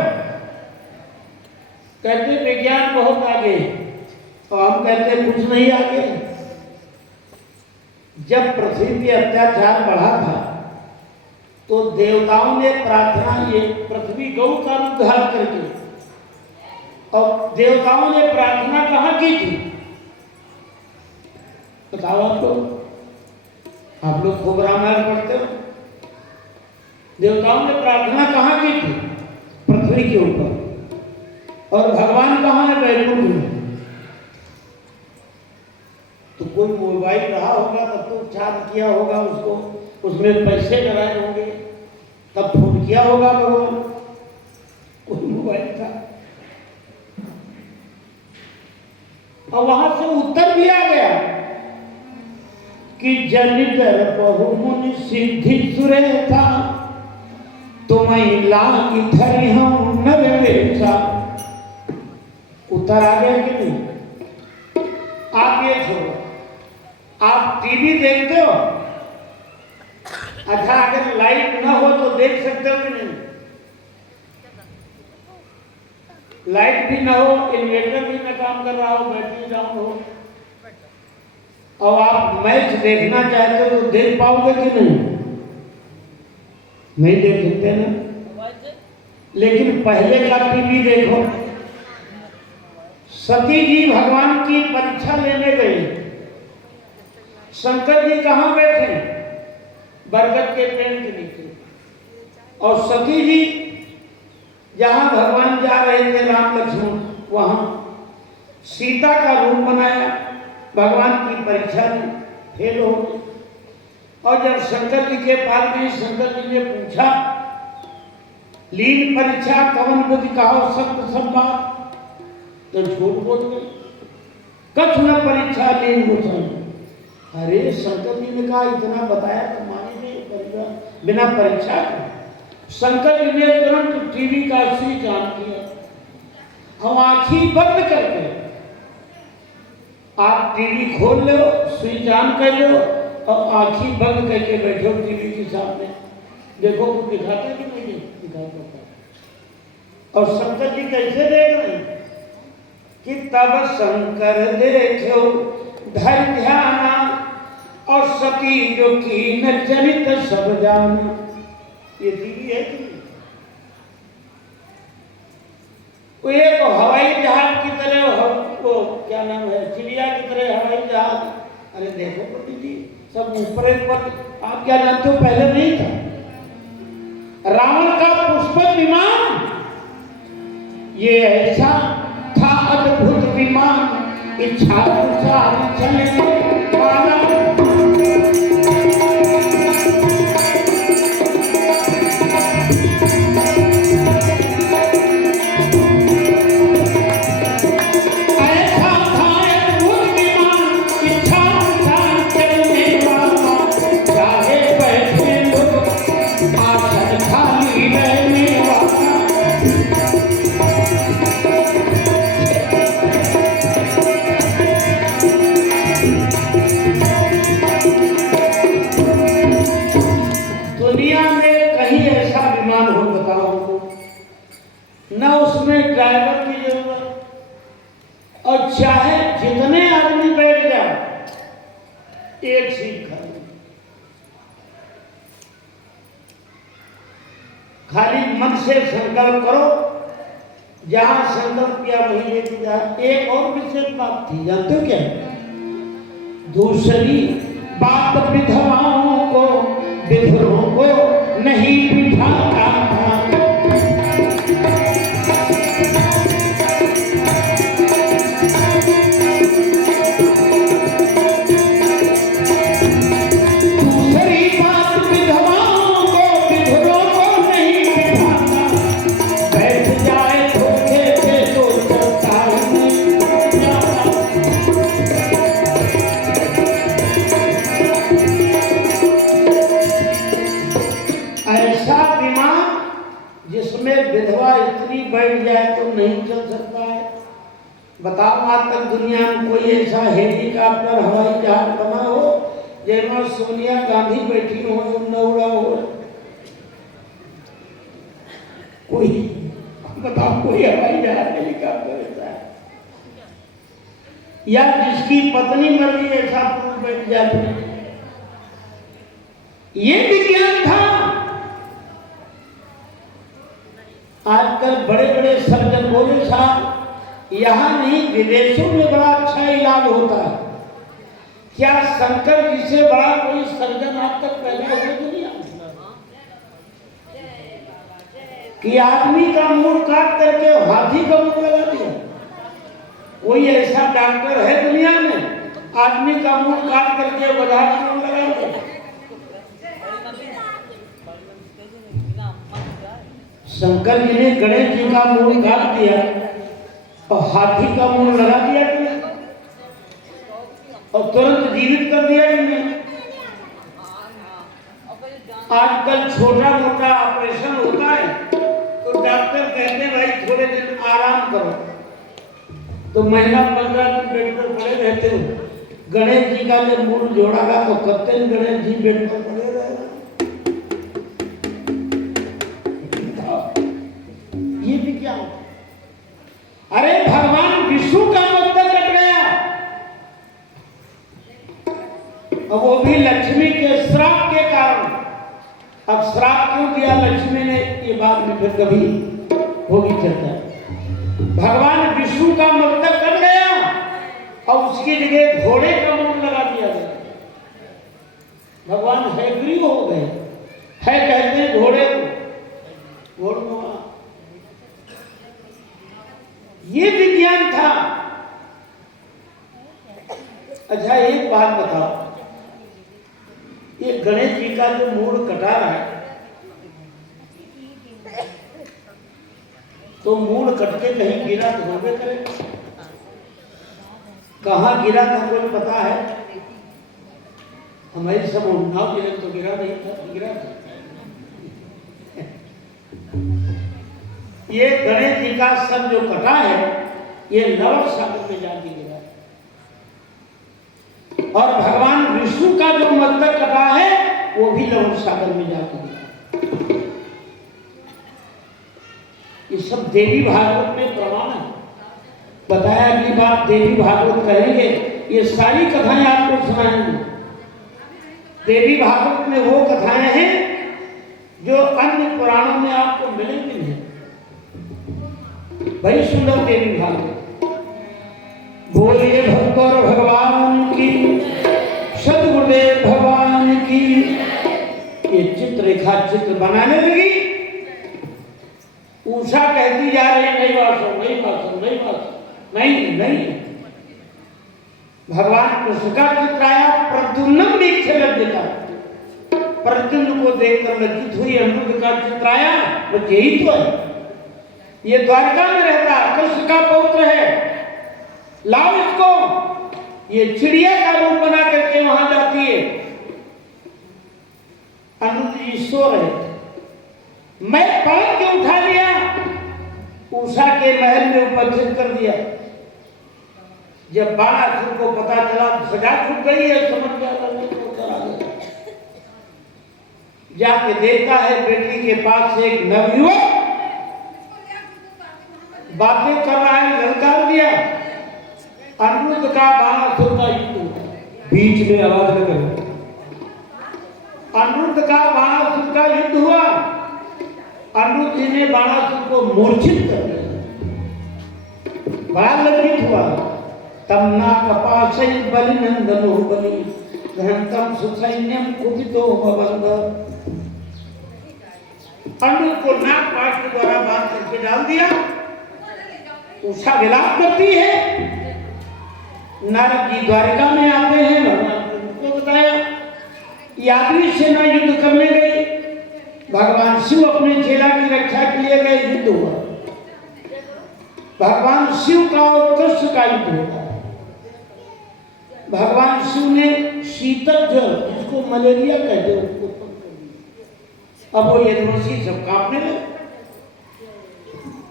कहते विज्ञान बहुत आगे, और हम कहते कुछ नहीं आगे। जब पृथ्वी पे अत्याचार बढ़ा था तो देवताओं ने प्रार्थना, ये पृथ्वी गौ का रूप धारण करके और देवताओं ने प्रार्थना कहाँ की थी? बताओ आप लोग खूब रामायण पढ़ते हो। देवताओं ने प्रार्थना कहाँ की थी? पृथ्वी के ऊपर। और भगवान कहाँ है? वैकुंठ में। तो कोई मोबाइल रहा होगा तब तो चार्ज किया होगा उसको, उसमें पैसे लगाए होंगे, तब फोन किया होगा भगवान। कोई मोबाइल था और वहां से उत्तर भी आ गया कि जनितर बहुमुनि सिद्धि सुरे था, तुम्हें लागी धरी हम नवेशा। उत्तर आ गया कि नहीं? आप ये छोड़ो, आप टीवी देखते हो? अच्छा, अगर लाइट ना हो तो देख सकते हो कि नहीं? लाइट भी ना हो, इन्वर्टर भी ना काम कर रहा हो, बैटरी डाउन हो, और आप मैच देखना चाहते हो तो देख पाओगे कि नहीं? नहीं देख सकते ना। लेकिन पहले का टीवी देखो। सती जी भगवान की परीक्षा लेने गई। शंकर जी कहाँ बैठे? बरगद के पेड़ के नीचे। और सती जी जहां भगवान जा रहे थे राम लक्ष्मण, वहां सीता का रूप बनाया। भगवान की परीक्षा में फेल हो गई। और जब शंकर जी के पास गई, शंकर जी ने पूछा, लीन परीक्षा कवन बुद्धि कहो सत्य सब बात, तो झूठ बोल गई। कछ न परीक्षा लीन गोसाई। अरे शंकर जी ने कहा इतना बताया तो माने नहीं, बिना परीक्षा के। शंकर जी ने तुरंत टीवी का स्विच ऑन किया। हम आंखें बंद करके, आप टीवी खोल लो, स्विच ऑन कर लो और आंखें बंद करके बैठो टीवी के सामने, देखो कुछ दिखाता कि नहीं दिखाता। और शंकर जी कैसे देख रहे हैं कि तब शंकर देखो धर ध्याना, और सती जो की न चरित सब जाना। ये टीवी है कि वो एक हवाई जहाज की तरह, वो क्या नाम है, चिड़िया की तरह हवाई जहाज। अरे देखो पंडित जी, सब ऊपर ऊपर। आप क्या जानते हो, पहले नहीं था। रावण का पुष्पक विमान, ये ऐसा था अद्भुत विमान, इच्छा चले वाला। न उसमें ड्राइवर की जरूरत, और चाहे जितने आदमी बैठ जाए एक सीट खाली। खाली मन से संकल्प करो, जहां संकल्प किया वहीं लेके जा। एक और विशेष बात थी, जानते हो क्या? दूसरी बात विधवाओं को, विधुरों को नहीं बिठाता था। विधवा स्त्री बैठ जाए तो नहीं चल सकता है। बताओ आज तक दुनिया में कोई ऐसा हेलीकॉप्टर हवाई जहाज बना हो जिसमें सोनिया गांधी बैठी हो, न उड़ा हो? कोई बताओ, कोई हवाई जहाज हेलीकॉप्टर ऐसा है? या जिसकी पत्नी मर गई ऐसा पुरुष बैठ जाते? ये विज्ञान था। आजकल बड़े बड़े सर्जन बोले साहब यहाँ नहीं विदेशों में बड़ा अच्छा इलाज होता है। क्या शंकर जी से बड़ा कोई सर्जन आज तक पैदा हुआ दुनिया में? कि आदमी का मुंह काट करके हाथी का मुंह लगा दिया? कोई ऐसा डॉक्टर है दुनिया में? आदमी का मुंह काट करके गधा का मुंह लगा दिया? शंकर जी ने गणेश जी का मुंह काट दिया और हाथी का मुंह लगा दिया कि नहीं? और तुरंत जीवित कर दिया कि नहीं? आजकल छोटा मोटा ऑपरेशन होता है तो डॉक्टर कहते हैं भाई थोड़े दिन आराम करो, तो महीना 15 दिन बेड पर पड़े रहते हो। गणेश जी का जब मुंह जोड़ागा तो कब तक गणेश जी बेड पर पड़े रहेगा? ये भी क्या हो? अरे भगवान विष्णु का मस्तक कट गया, और वो भी लक्ष्मी के श्राप के कारण। अब श्राप क्यों दिया लक्ष्मी ने, ये बात में फिर कभी होगी चर्चा। भगवान विष्णु का मस्तक कट गया और उसकी जगह घोड़े का मुंह लगा दिया गया। भगवान हैग्रीव हो गए, है कहते हैं घोड़े को, घोड़ ये विज्ञान था। अच्छा एक बात बताओ, ये गणेश जी का जो मूड कटा रहा है, तो मूड कटके कहीं गिरा तो होबे करेगा। कहाँ गिरा था कोई पता है? हमारी सब उन्नाव गिरे तो गिरा नहीं था, गिरा था। ये गणेश जी का सब जो कटा है ये नरक सागर में जाके गिरा है। और भगवान विष्णु का जो मस्तक कटा है वो भी नरक सागर में जाके गिरा। ये सब देवी भागवत में प्रमाण है। बताया अगली बात देवी भागवत कहेंगे, ये सारी कथाएं आपको सुनाएंगे। देवी भागवत में वो कथाएं हैं जो अन्य पुराणों में आपको मिलेंगी नहीं। बड़ी सुंदर देवी भागवत। बोलिए भगवान भगवान की, सदगुरुदेव भगवान की। ये चित्ररेखा चित्र बनाने लगी। उषा कहती जा रही नहीं वासो, नहीं वासो, नहीं वासो, नहीं नहीं। भगवान कृष्ण का चित्र आया, प्रद्युम्न देख से लज्जित था। प्रद्युम्न को देखकर लज्जित हुई। अनिरुद्ध का चित्र आया, वो यही तो है, ये द्वारका में रहता कृष्ण का पौत्र है, लाओ इसको। ये चिड़िया का रूप बना करके वहां जाती है। अनिरुद्ध जी सो रहे, मैं पलट के उठा लिया, उषा के महल में उपस्थित कर दिया। जब बाणासुर को पता चला सजा छूट गई है, समझ गया नहीं तो चला गया। जाके देखता है बेटी के पास से एक नवयुवक बातें कर रहा है, ललकार दिया। अनिरुद्ध का बाणासुर का युद्ध हुआ। बीच में आवाज न करो। अनिरुद्ध का बाणासुर का युद्ध हुआ। अनिरुद्ध जी ने बाणासुर को मूर्छित कर दिया। बड़ा लज्जित हुआ। तम ना कपाशै बलिनंदनो बलि घंटम सुसैन्यम कुपितो भवंद। अनिरुद्ध को नाग पाश के द्वारा बांध करके डाल दिया। उषा विलाप करती है। नारद जी द्वारिका में आते हैं, भगवान को बताया। यादवी सेना युद्ध करने गई। भगवान शिव अपने चेला की रक्षा के लिए गए, युद्ध हुआ। भगवान शिव का और कृष्ण का युद्ध हुआ। भगवान शिव ने शीतल जल, जिसको मलेरिया कहते हैं, उसको उत्पन्न कर दिया। अब वो यदुवंशी सब कांपने लगे।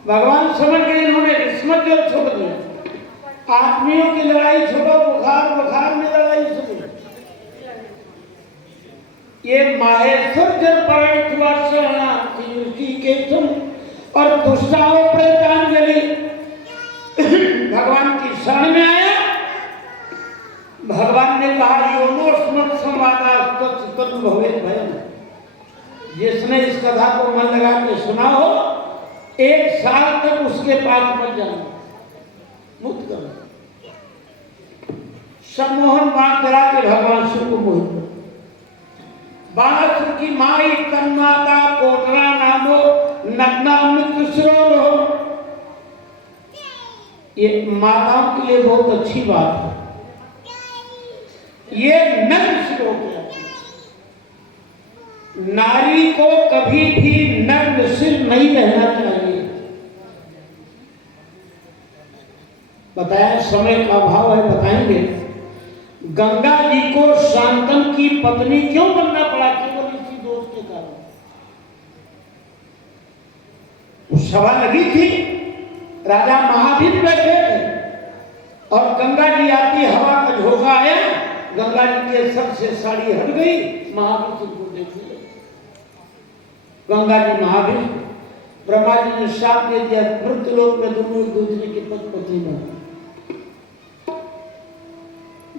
भगवान समझ गए इन्होंने विस्मत जल छोड़ दिया। आदमियों की लड़ाई छोड़ो, बुखार बुखार में लड़ाई शुरू। ये माहेश्वर जल परिणत हुआ शरणार्थी ऋषि के तुम और दुष्टाओ प्रेतांजलि भगवान की शरण में आया। भगवान ने कहा योनो स्मृत संवादास्तु भवेत् भयम्। जिसने इस कथा को मन लगा के सुना हो, 1 साल तक उसके पास मत जाना। सम्मोहन बाण करा के भगवान शिव को मोहित कर। बाणासुर की माई तन्माता कोटरा नामो नग्ना मित्र शिरोमणि। ये माताओं के लिए बहुत अच्छी बात है। ये नग्न सिर हो गया। नारी को कभी भी नग्न सिर नहीं रहना चाहिए। बताया समय का अभाव है, बताएंगे। गंगा जी को शांतनु की पत्नी क्यों बनना पड़ा? केवल इसी दोष के कारण। उस सभा लगी थी, राजा महावीर बैठे थे और गंगा जी आती, हवा का झोंका आया, गंगा जी के सर से साड़ी हट गई, महावीर सिंह को देख लिया। गंगा जी महावीर, ब्रह्मा जी ने शाप दे दिया, मृत्यु लोक में दोनों एक दूसरे के पति में।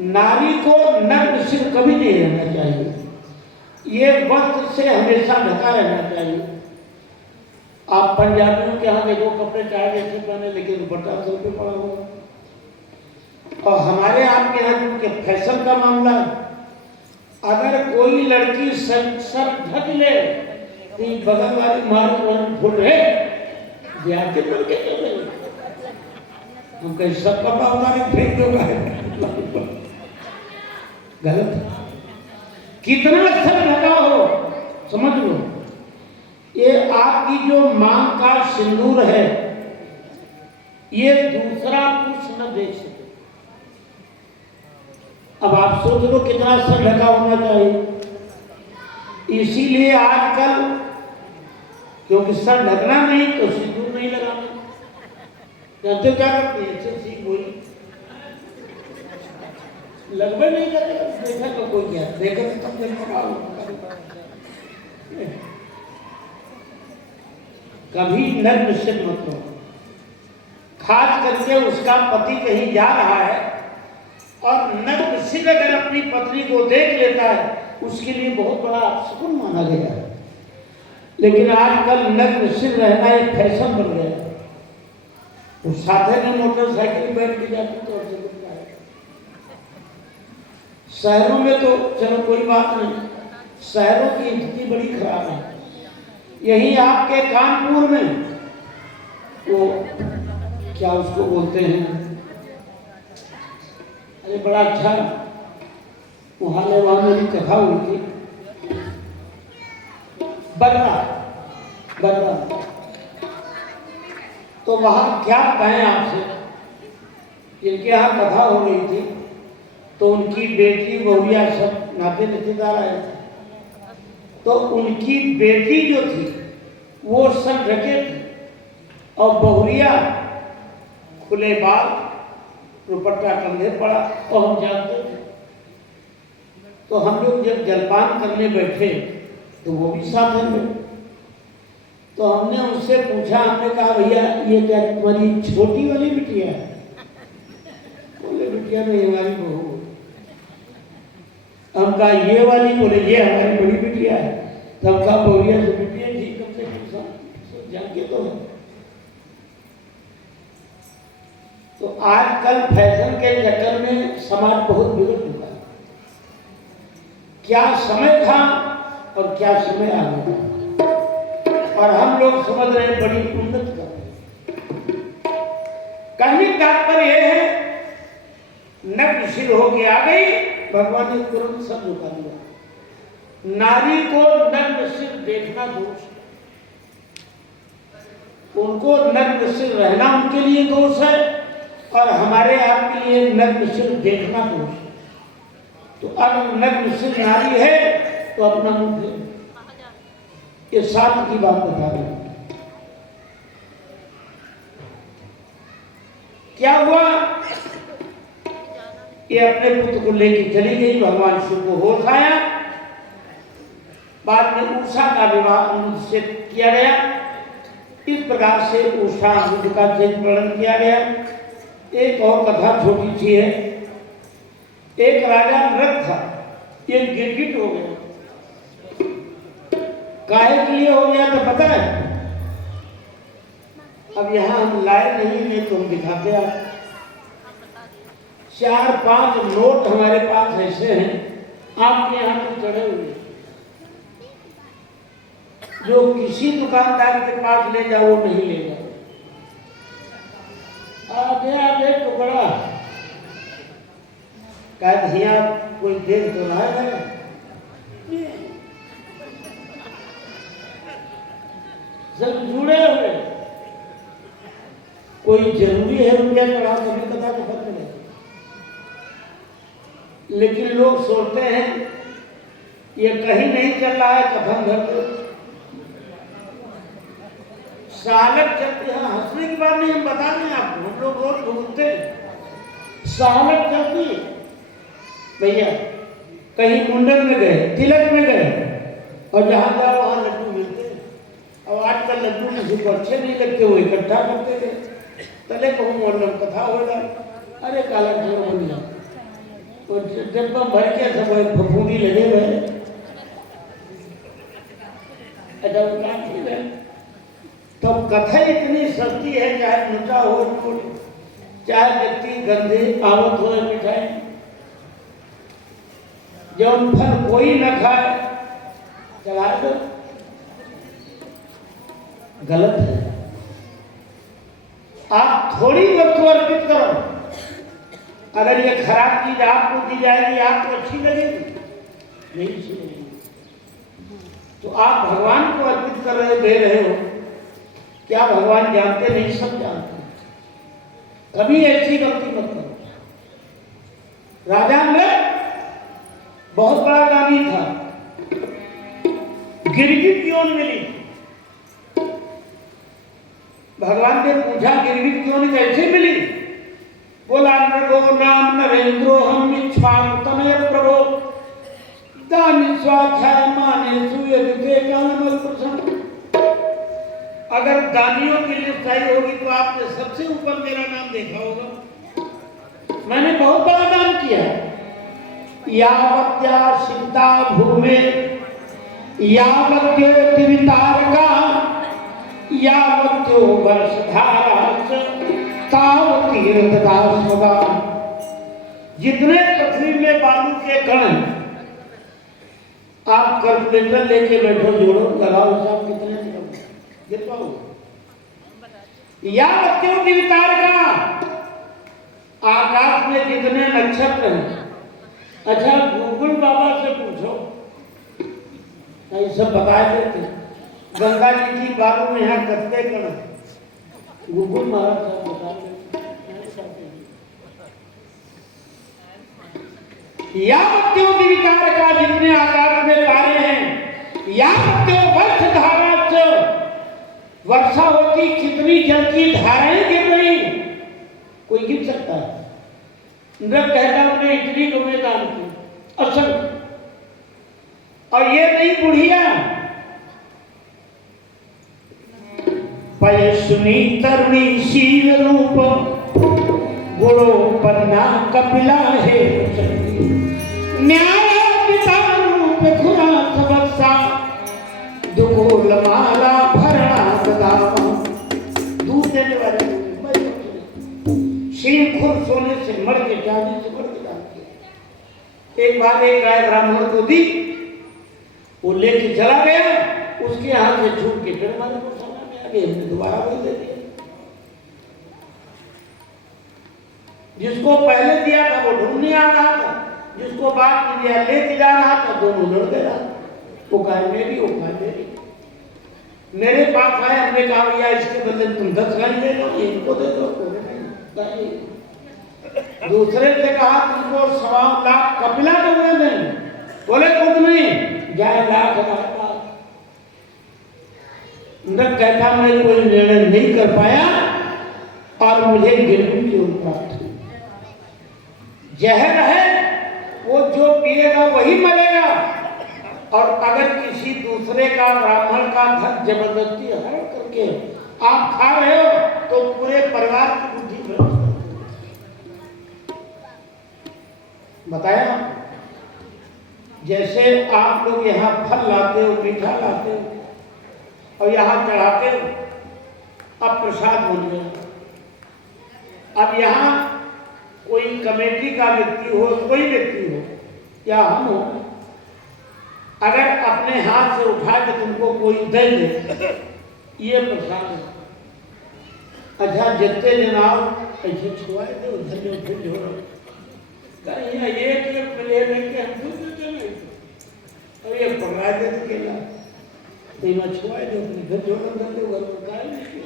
नारी को नग्न सिर कभी नहीं रहना चाहिए। ये वस्त्र से हमेशा ढका रहना चाहिए। आप पंजाबियों के यहाँ देखो, कपड़े चाहे जैसे पहने, लेकिन दुपट्टा सर पे पड़ा हुआ। और हमारे आपके यहाँ के फैशन का मामला, अगर कोई लड़की सर ढक ले तो बगल वाली मार फुल रहे ब्याह के लड़के हम कहीं सब कपड़ा हमारे फेंक दो। गलत। कितना सर ढका हो, समझ लो, ये आपकी जो मांग का सिंदूर है, ये दूसरा पुरुष न देख सके। अब आप सोच लो कितना सर ढका होना चाहिए। इसीलिए आजकल, क्योंकि सर ढकना नहीं तो सिंदूर नहीं लगाना। जानते क्या करते हैं? ऐसे सीख बोली लगभग नहीं करते। देखा तो कोई क्या देखा तो तब कभी नग्न सिर मत लो। खास करके उसका पति कहीं जा रहा है और नग्न सिर अगर अपनी पत्नी को देख लेता है, उसके लिए बहुत बड़ा अपशकुन माना गया है। लेकिन आजकल नग्न सिर रहना एक फैशन बन गया है। उस साथे में मोटरसाइकिल बैठ के जाते तो ऐसे लगता है। शहरों में तो चलो कोई बात नहीं, शहरों की स्थिति बड़ी खराब है। यही आपके कानपुर में वो क्या उसको बोलते हैं, अरे बड़ा अच्छा वहां मेरी कथा हुई थी, बर्रा। तो वहां क्या कहें आपसे, जिनके यहाँ कथा हो रही थी तो उनकी बेटी बहुरिया सब नाते रिश्तेदार आए थे। तो उनकी बेटी जो थी वो सर ढके थे और बहुरिया खुले बाल, दुपट्टा कंधे पड़ा। और हम जानते थे, तो हम लोग जब जलपान करने बैठे तो वो भी साथ में। तो हमने उससे पूछा, हमने कहा भैया ये क्या तुम्हारी छोटी वाली बिटिया है? बोले बिटिया नहीं, हमारी बहू। हम कहा ये वाली? बोले ये हमारी बड़ी बिटिया है। तब कहा बहुरिया से बिटिया जी कम से कम जान के तो है। तो आजकल फैशन के चक्कर में समाज बहुत बिगड़ चुका है। क्या समय था और क्या समय आ गया, और हम लोग समझ रहे हैं बड़ी उन्नत कर रहे। कहने का तात्पर्य यह है, नग्न सिर होके आ गई, भगवान ने तुरंत सब झुका दिया। नारी को नग्न सिर देखना दोष है, उनको नग्न सिर रहना उनके लिए दोष है, और हमारे आपके लिए नग्न सिर देखना दोष है। तो अगर नग्न सिर नारी है तो अपना मुंह दे। ये शास्त्र की बात बता रहे हैं। क्या हुआ? ये अपने पुत्र को लेकर चली गई, भगवान शिव को होश आया। बाद में उषा का विवाह उनसे किया गया। इस प्रकार से उषा का वर्णन किया गया। एक और कथा छोटी सी है। एक राजा नृग था, ये गिरगिट हो गया। काहे के लिए हो गया तो पता है? अब यहां हम लाए नहीं है तो हम दिखाते हैं। 4-5 नोट हमारे पास ऐसे हैं आपके यहाँ पे चढ़े हुए, जो किसी दुकानदार के पास ले जाओ वो नहीं ले जाओ। आधे आधे टुकड़ा क्या धिया कोई देख तो रहा है, सब जुड़े हुए। कोई जरूरी है रुपया चढ़ा कभी कदा तो खत्म नहीं, लेकिन लोग सोचते हैं ये कहीं नहीं चल रहा है, कथन धरते सालक चलती है। हंसने की बात नहीं, हम बता दें आपको, हम लोग रोज ढूंढते सालक चलती भैया। कहीं मुंडन में गए, तिलक में गए, और जहां जाओ वहां लड्डू मिलते। और आजकल लड्डू किसी को अच्छे नहीं लगते, वो इकट्ठा करते थे, तले कहूँ मोहल्लम कथा होगा, अरे काला जोर बन जाओ, और जब हम भर के सब फफूंदी लगे हुए। तो कथा इतनी सस्ती है, चाहे ऊंचा हो चाहे व्यक्ति गंदे आवत हो मिठाई, जब फल कोई न खाए चला दो, गलत है। आप थोड़ी वस्तु अर्पित करो, अगर ये खराब चीज आपको दी जाएगी आपको अच्छी लगेगी नहीं अच्छी लगेगी, तो आप भगवान को अर्पित कर रहे दे रहे हो, क्या भगवान जानते नहीं? सब जानते हैं। कभी ऐसी गलती मत करो। राजा में बहुत बड़ा दानी था, गिरगिट क्यों नहीं मिली? भगवान ने पूछा गिरगिट क्यों नहीं कैसे मिली? बोला नरो नाम नरेंद्रो हम इच्छाम तनय प्रभो दानी स्वाध्याय माने सुयदते कामल प्रसन्न। अगर दानियों की लिस्ट आई होगी तो आपने सबसे ऊपर मेरा नाम देखा होगा। मैंने बहुत बड़ा दान किया। यावत्या सीता भूमे यावत्यो दिवितारका यावत्यो वर्षधारा तावती रतदासवा। जितने पृथ्वी में बालू के कण, आप कैलकुलेटर लेके बैठो, जोड़ो लगाओ, सब कितने गिर पाओ। यावत्यो दिवितारका, आकाश में जितने नक्षत्र हैं। अच्छा गूगल बाबा से पूछो, सब बता देते। गंगा जी की बालू में यहाँ कत्ते कण, गूगल महाराज सब बता देते। यावत्यो दिवितारका, जितने आकाश में तारे हैं, यावत्यो वर्षधारा, वर्षा होती कितनी जल की धाराएं गिर रही, कोई गिर सकता है? नृप कहता हमने इतनी गौएं दान की असल, और ये नहीं बुढ़िया पयसुनी तरुणी शील रूप गुणो पन्ना कपिला है न्याय पिता रूप खुरा सबसा दुगोल माला भरणा दावा। दूध देने वाले शील खुर सोने से मर के चांदी से मर के दान किया। एक बार एक गाय ब्राह्मण को दी, वो लेके चला गया, उसके हाथ से छूट के फिर हमारे को सोना में आ गया, हमने दोबारा बोल दे दिया। जिसको पहले दिया था वो ढूंढने आ रहा था, जिसको बाद में दिया लेके जा रहा था, दोनों लड़ गए। वो गाय मेरी, वो गाय मेरी। मेरे पास आए, हमने कहा भैया इसके बदले तुम 10 गाय ले लो, इनको दे दो। दूसरे से कहा तुमको 1.25 लाख कपिला दूंगे दें, बोले खुद नहीं, जाए लाख नृप कहता मैं कोई निर्णय नहीं कर पाया और मुझे गिरवी की प्राप्त हुई। जहर है वो जो पिएगा वही मरेगा, और अगर किसी दूसरे का ब्राह्मण का धन जबरदस्ती हरण करके आप खा रहे हो तो पूरे परिवार की बुद्धि भ्रष्ट। बताया जैसे आप लोग यहाँ फल लाते हो, मीठा लाते हो और यहाँ चढ़ाते हो, अब प्रसाद बन गया। अब यहाँ कोई कमेटी का व्यक्ति हो, कोई व्यक्ति हो या हम हो, अगर अपने हाथ से उठा के तुमको कोई दे दे, ये प्रसाद है। अच्छा जितने जनाब ऐसे छुआए दो, धन्य फिर हो रहा ये मिले नहीं कि हम दूध देते नहीं, और ये पकड़ा देते केला तो मैं छुआए दो, अपने घर जोड़ कर दो, घर में काय नहीं,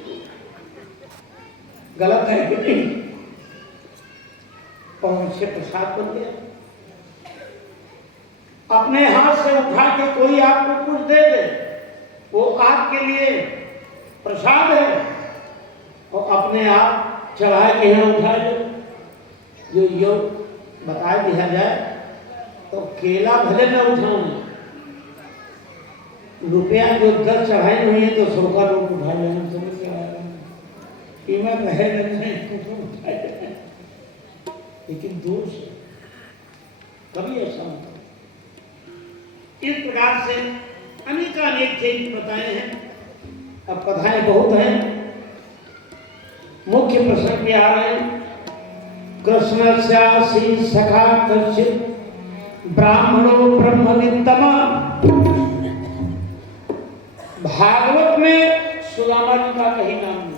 गलत है कि नहीं? और उनसे प्रसाद बन गया। अपने हाथ से उठा के कोई आपको कुछ दे दे, वो आपके लिए प्रसाद है, और अपने आप चढ़ाए के यहाँ उठा दो। जो यो बता दिया जाए तो केला भले न उठाऊं, रुपया जो 10 चढ़ाई हुई है तो 100 का नोट उठा लेना, समझ के आया कीमत है नहीं, लेकिन दोष कभी ऐसा होता। इस प्रकार से अनेकानेक चीज बताए हैं। अब कथाएं बहुत हैं, मुख्य प्रसंग में आ रहे हैं। कृष्णस्यासि सखा कश्चित् ब्राह्मणो ब्रह्मवित्तमा। भागवत में सुदामा जी का कहीं नाम नहीं।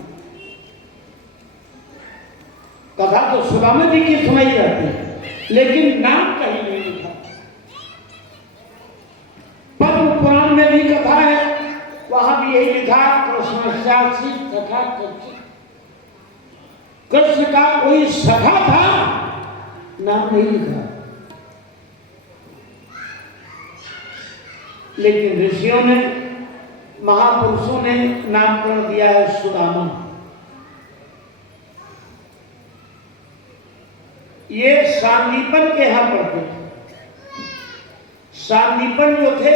कथा तो सुदामा जी की सुनाई जाती है, लेकिन नाम कहीं नहीं लिखा। पद्म पुराण में भी कथा है, वहां भी यही लिखा, कृष्णस्यासि सखा कश्चित्। कृष्ण का कोई सखा था, नाम नहीं लिखा। लेकिन ऋषियों ने, महापुरुषों ने नामकरण दिया है सुदामा। ये सांदीपन के यहां पढ़ते थे। सांदीपन जो थे,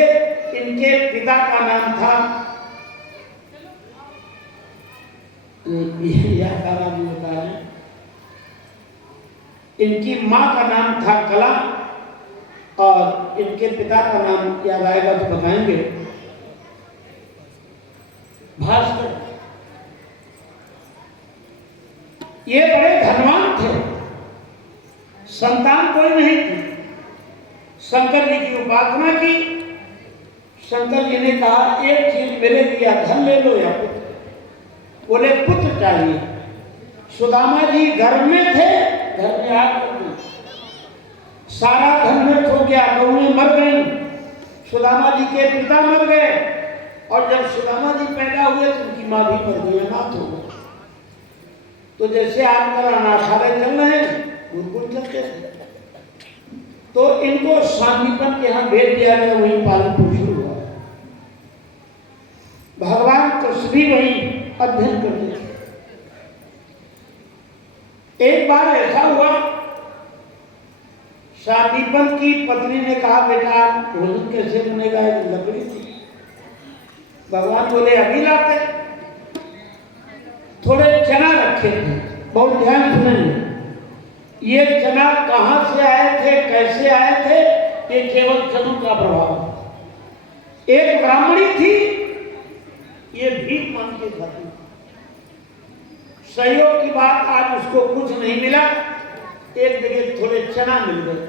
इनके पिता का नाम था, इनकी मां का नाम था कला, और इनके पिता का नाम याद आएगा तो बताएंगे, भास्कर। ये बड़े धनवान थे, संतान कोई नहीं थी। शंकर जी की उपासना की। शंकर जी ने कहा, एक चीज मेरे लिए धन ले लो या पुत्र। बोले पुत्र चाहिए। सुदामा जी घर में थे, घर में आग लग गई, सारा धन नष्ट हो गया, गौएं मर गई, सुदामा जी के पिता मर गए, और जब सुदामा जी पैदा हुए तो उनकी मां भी मर गई, अनाथ हो गए। तो जैसे आजकल अनाथालय चल रहे हैं, गुरुकुल चलते थे, तो इनको सांदीपन के यहाँ भेज दिया गया, वहीं पालन पोषण हुआ। भगवान कृष्ण भी वहीं अध्ययन करते थे। एक बार ऐसा हुआ, सांदीपन की पत्नी ने कहा, बेटा भोजन कैसे बनेगा, लकड़ी थी। भगवान बोले अभी लाते। थोड़े चना रखे थे, बहुत ध्यान सुनेंगे। ये चना कहां से आए थे, कैसे आए थे, ये केवल चनों का प्रभाव। एक ब्राह्मणी थी, ये भीख मांग के खाती। सहयोग की बात, आज उसको कुछ नहीं मिला, एक जगह थोड़े चना मिल गए,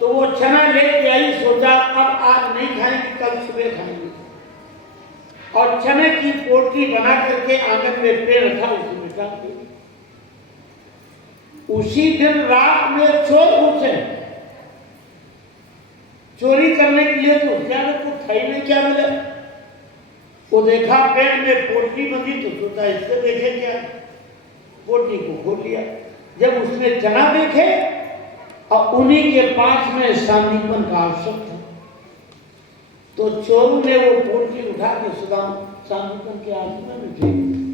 तो वो चना लेके आई, सोचा अब आज नहीं खाएंगे, कल सुबह खाएंगे, और चने की पोटली बना करके आंगन में पेड़ रखा, उसमें डाल दी। उसी दिन रात में चोर घुसे चोरी करने के लिए, तो क्या कुछ खाई में क्या मिला। वो देखा पेड़ में पोटली बंधी, तो सोचा इससे देखे क्या, पोटली को खोल लिया। जब उसने चना देखे, और उन्हीं के पास में सांदीपन का आवश्यक था, तो चोरों ने वो पोटली उठा के सांदीपन के आसमान में फेंक दी।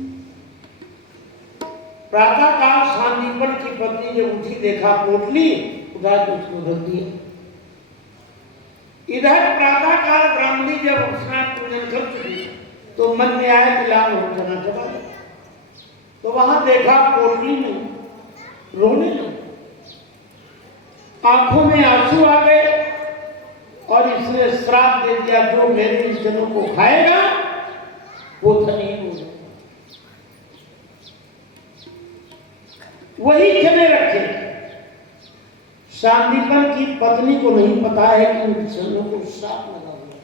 प्रातः काल सांदीपन की पत्नी जब उठी, देखा पोटली, उठा के उसको रख दिया। इधर प्रातः काल ब्राह्मणी जब स्नान पूजन कर चुकी, तो मन में आया कि लाल हो जाना चला गया। तो वहां देखा पोटली में, रोने लगी, आंखों में आंसू आ गए, और इसने श्राप दे दिया, जो मेरे इन जनों को खाएगा वो धनी होगा। वही चने रखे, सांदीपन की पत्नी को नहीं पता है कि उन किसानों को साफ लगा हुआ।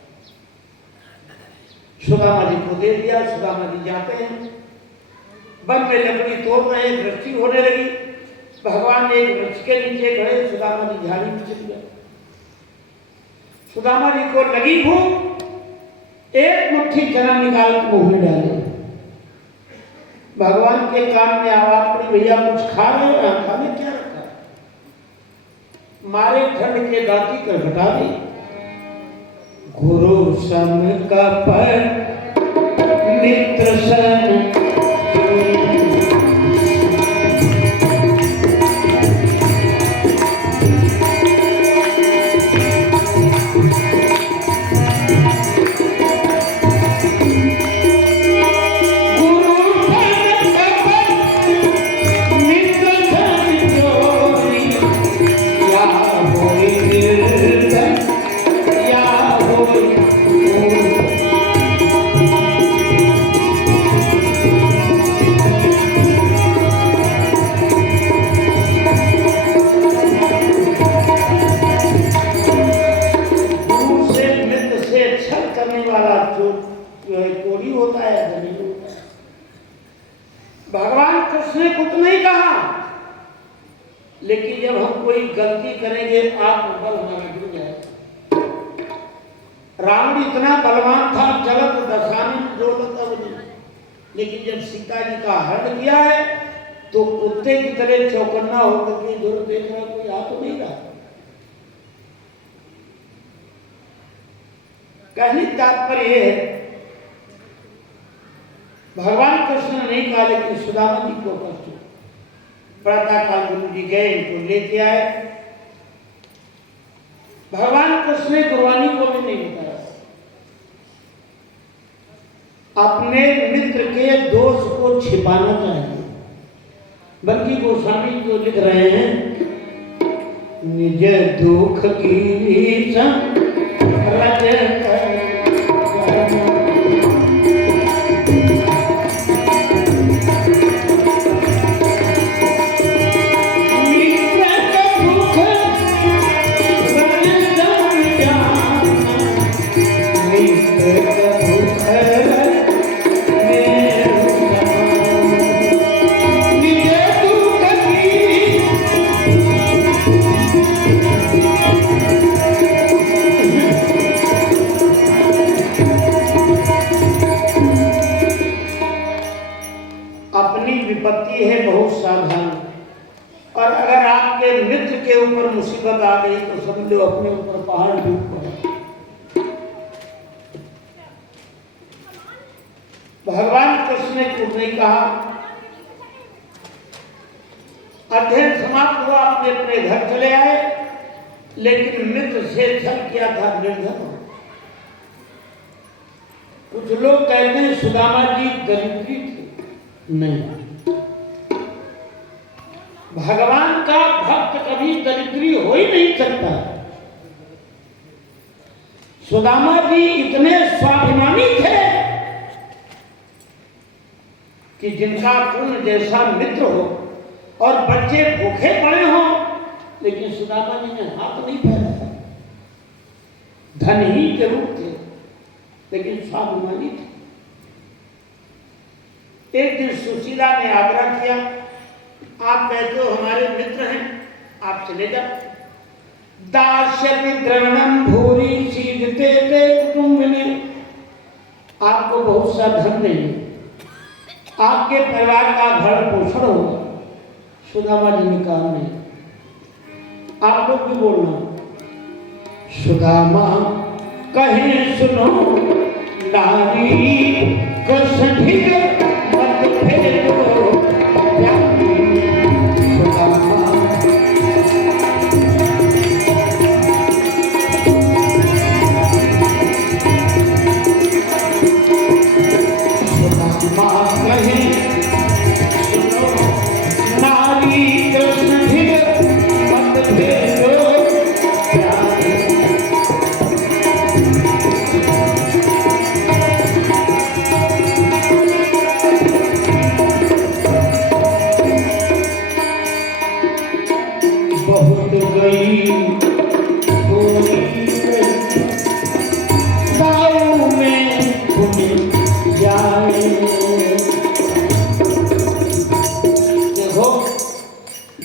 सुदामा जी को दे दिया। सुदामा जी जाते हैं, वन में लकड़ी तोड़ रहे, वृष्टि होने लगी। भगवान एक वृक्ष के नीचे खड़े, सुदामा जी झाड़ी में चले गए। सुदामा जी को लगी भूख, एक मुट्ठी चना निकाल के मुंह में डाले। भगवान के कान में आवाज पड़ी, भैया कुछ खा रहे हो? खाने क्या रखा? मारे ठंड के दांती कर घटा दी। गुरु सम कपट मित्र सन भगवान कृष्ण ने कुछ नहीं कहा, लेकिन जब हम कोई गलती करेंगे आत्मबल हमारा गिर जाएगा। रावण इतना बलवान था, चलत दशानन जोड़त अवधि, लेकिन जब सीता जी का हरण किया है तो कुत्ते की तरह चौकन्ना होकर के दूर देख रहा, कोई आ तो नहीं रहा। कहने तात्पर्य यह है, भगवान कृष्ण ने नहीं कहा, लेकिन सुदामा जी को कष्ट। प्रातः काल गुरु जी गए, इनको लेके आए। भगवान कृष्ण ने गुरबानी को भी नहीं बताया। अपने मित्र के दोष को छिपाना चाहिए। बल्कि गोस्वामी जो लिख रहे हैं, निज दुख की रज विपत्ति है बहुत सावधान। और अगर आपके मित्र के ऊपर मुसीबत आ गई तो समझ लो अपने ऊपर पहाड़ टूट पड़ा। भगवान कृष्ण ने कुछ नहीं कहा। अध्ययन समाप्त हुआ, अपने अपने घर चले आए, लेकिन मित्र से छल किया था निर्धन। कुछ लोग कहते हैं सुदामा जी दरिद्री थे। नहीं, भगवान का भक्त कभी दरिद्री हो ही नहीं सकता। सुदामा जी इतने स्वाभिमानी थे कि जिनका पुण्य जैसा मित्र हो और बच्चे भूखे पड़े हों, लेकिन सुदामा जी ने हाथ नहीं फैलाया। धन ही जरूर थे, लेकिन स्वाभिमानी थे। एक दिन सुशीला ने आग्रह किया, आप कहते हो हमारे मित्र हैं, आप चले जाओ। दास्यति द्रवणम भूरि सीधते ते कुटुंबिने, आपको बहुत सा धन नहीं, आपके परिवार का भरण पोषण होगा। सुदामा जी ने कहा नहीं। आप लोग भी बोलना, सुदामा कहे सुनो नारी कृष्ण मत फेरो।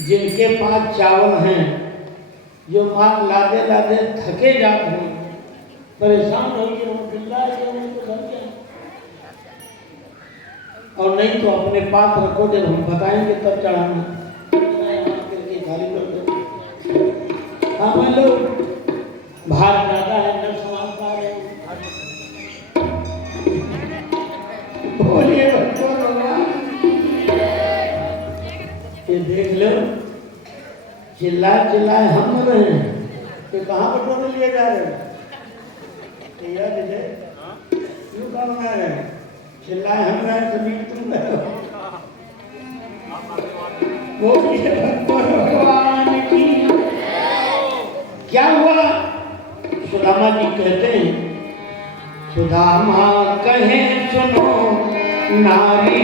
जिनके पास चावल हैं, जो माल लादे लादे थके जाते हैं, परेशान हो गए, हम बिल्ला ये उनको घर के, और नहीं तो अपने पास रखो, जब हम बताएंगे तब चढ़ाना। करके खाली कर दो। हाँ मान लो भात ज्यादा है, न सामान खा रहे हो, बोलिए भगवान, ये देख लो, चिल्लाए चिल्लाए हम मर रहे हैं, तो कहाँ पर टोने लिए जा रहे हैं? क्यों काम आ रहे हैं? चिल्लाए हम रहे सभी तुम रहे हो। बोलिए भगवान की। क्या हुआ? सुदामा जी कहते हैं, सुदामा कहे सुनो नारी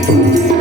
Thank you.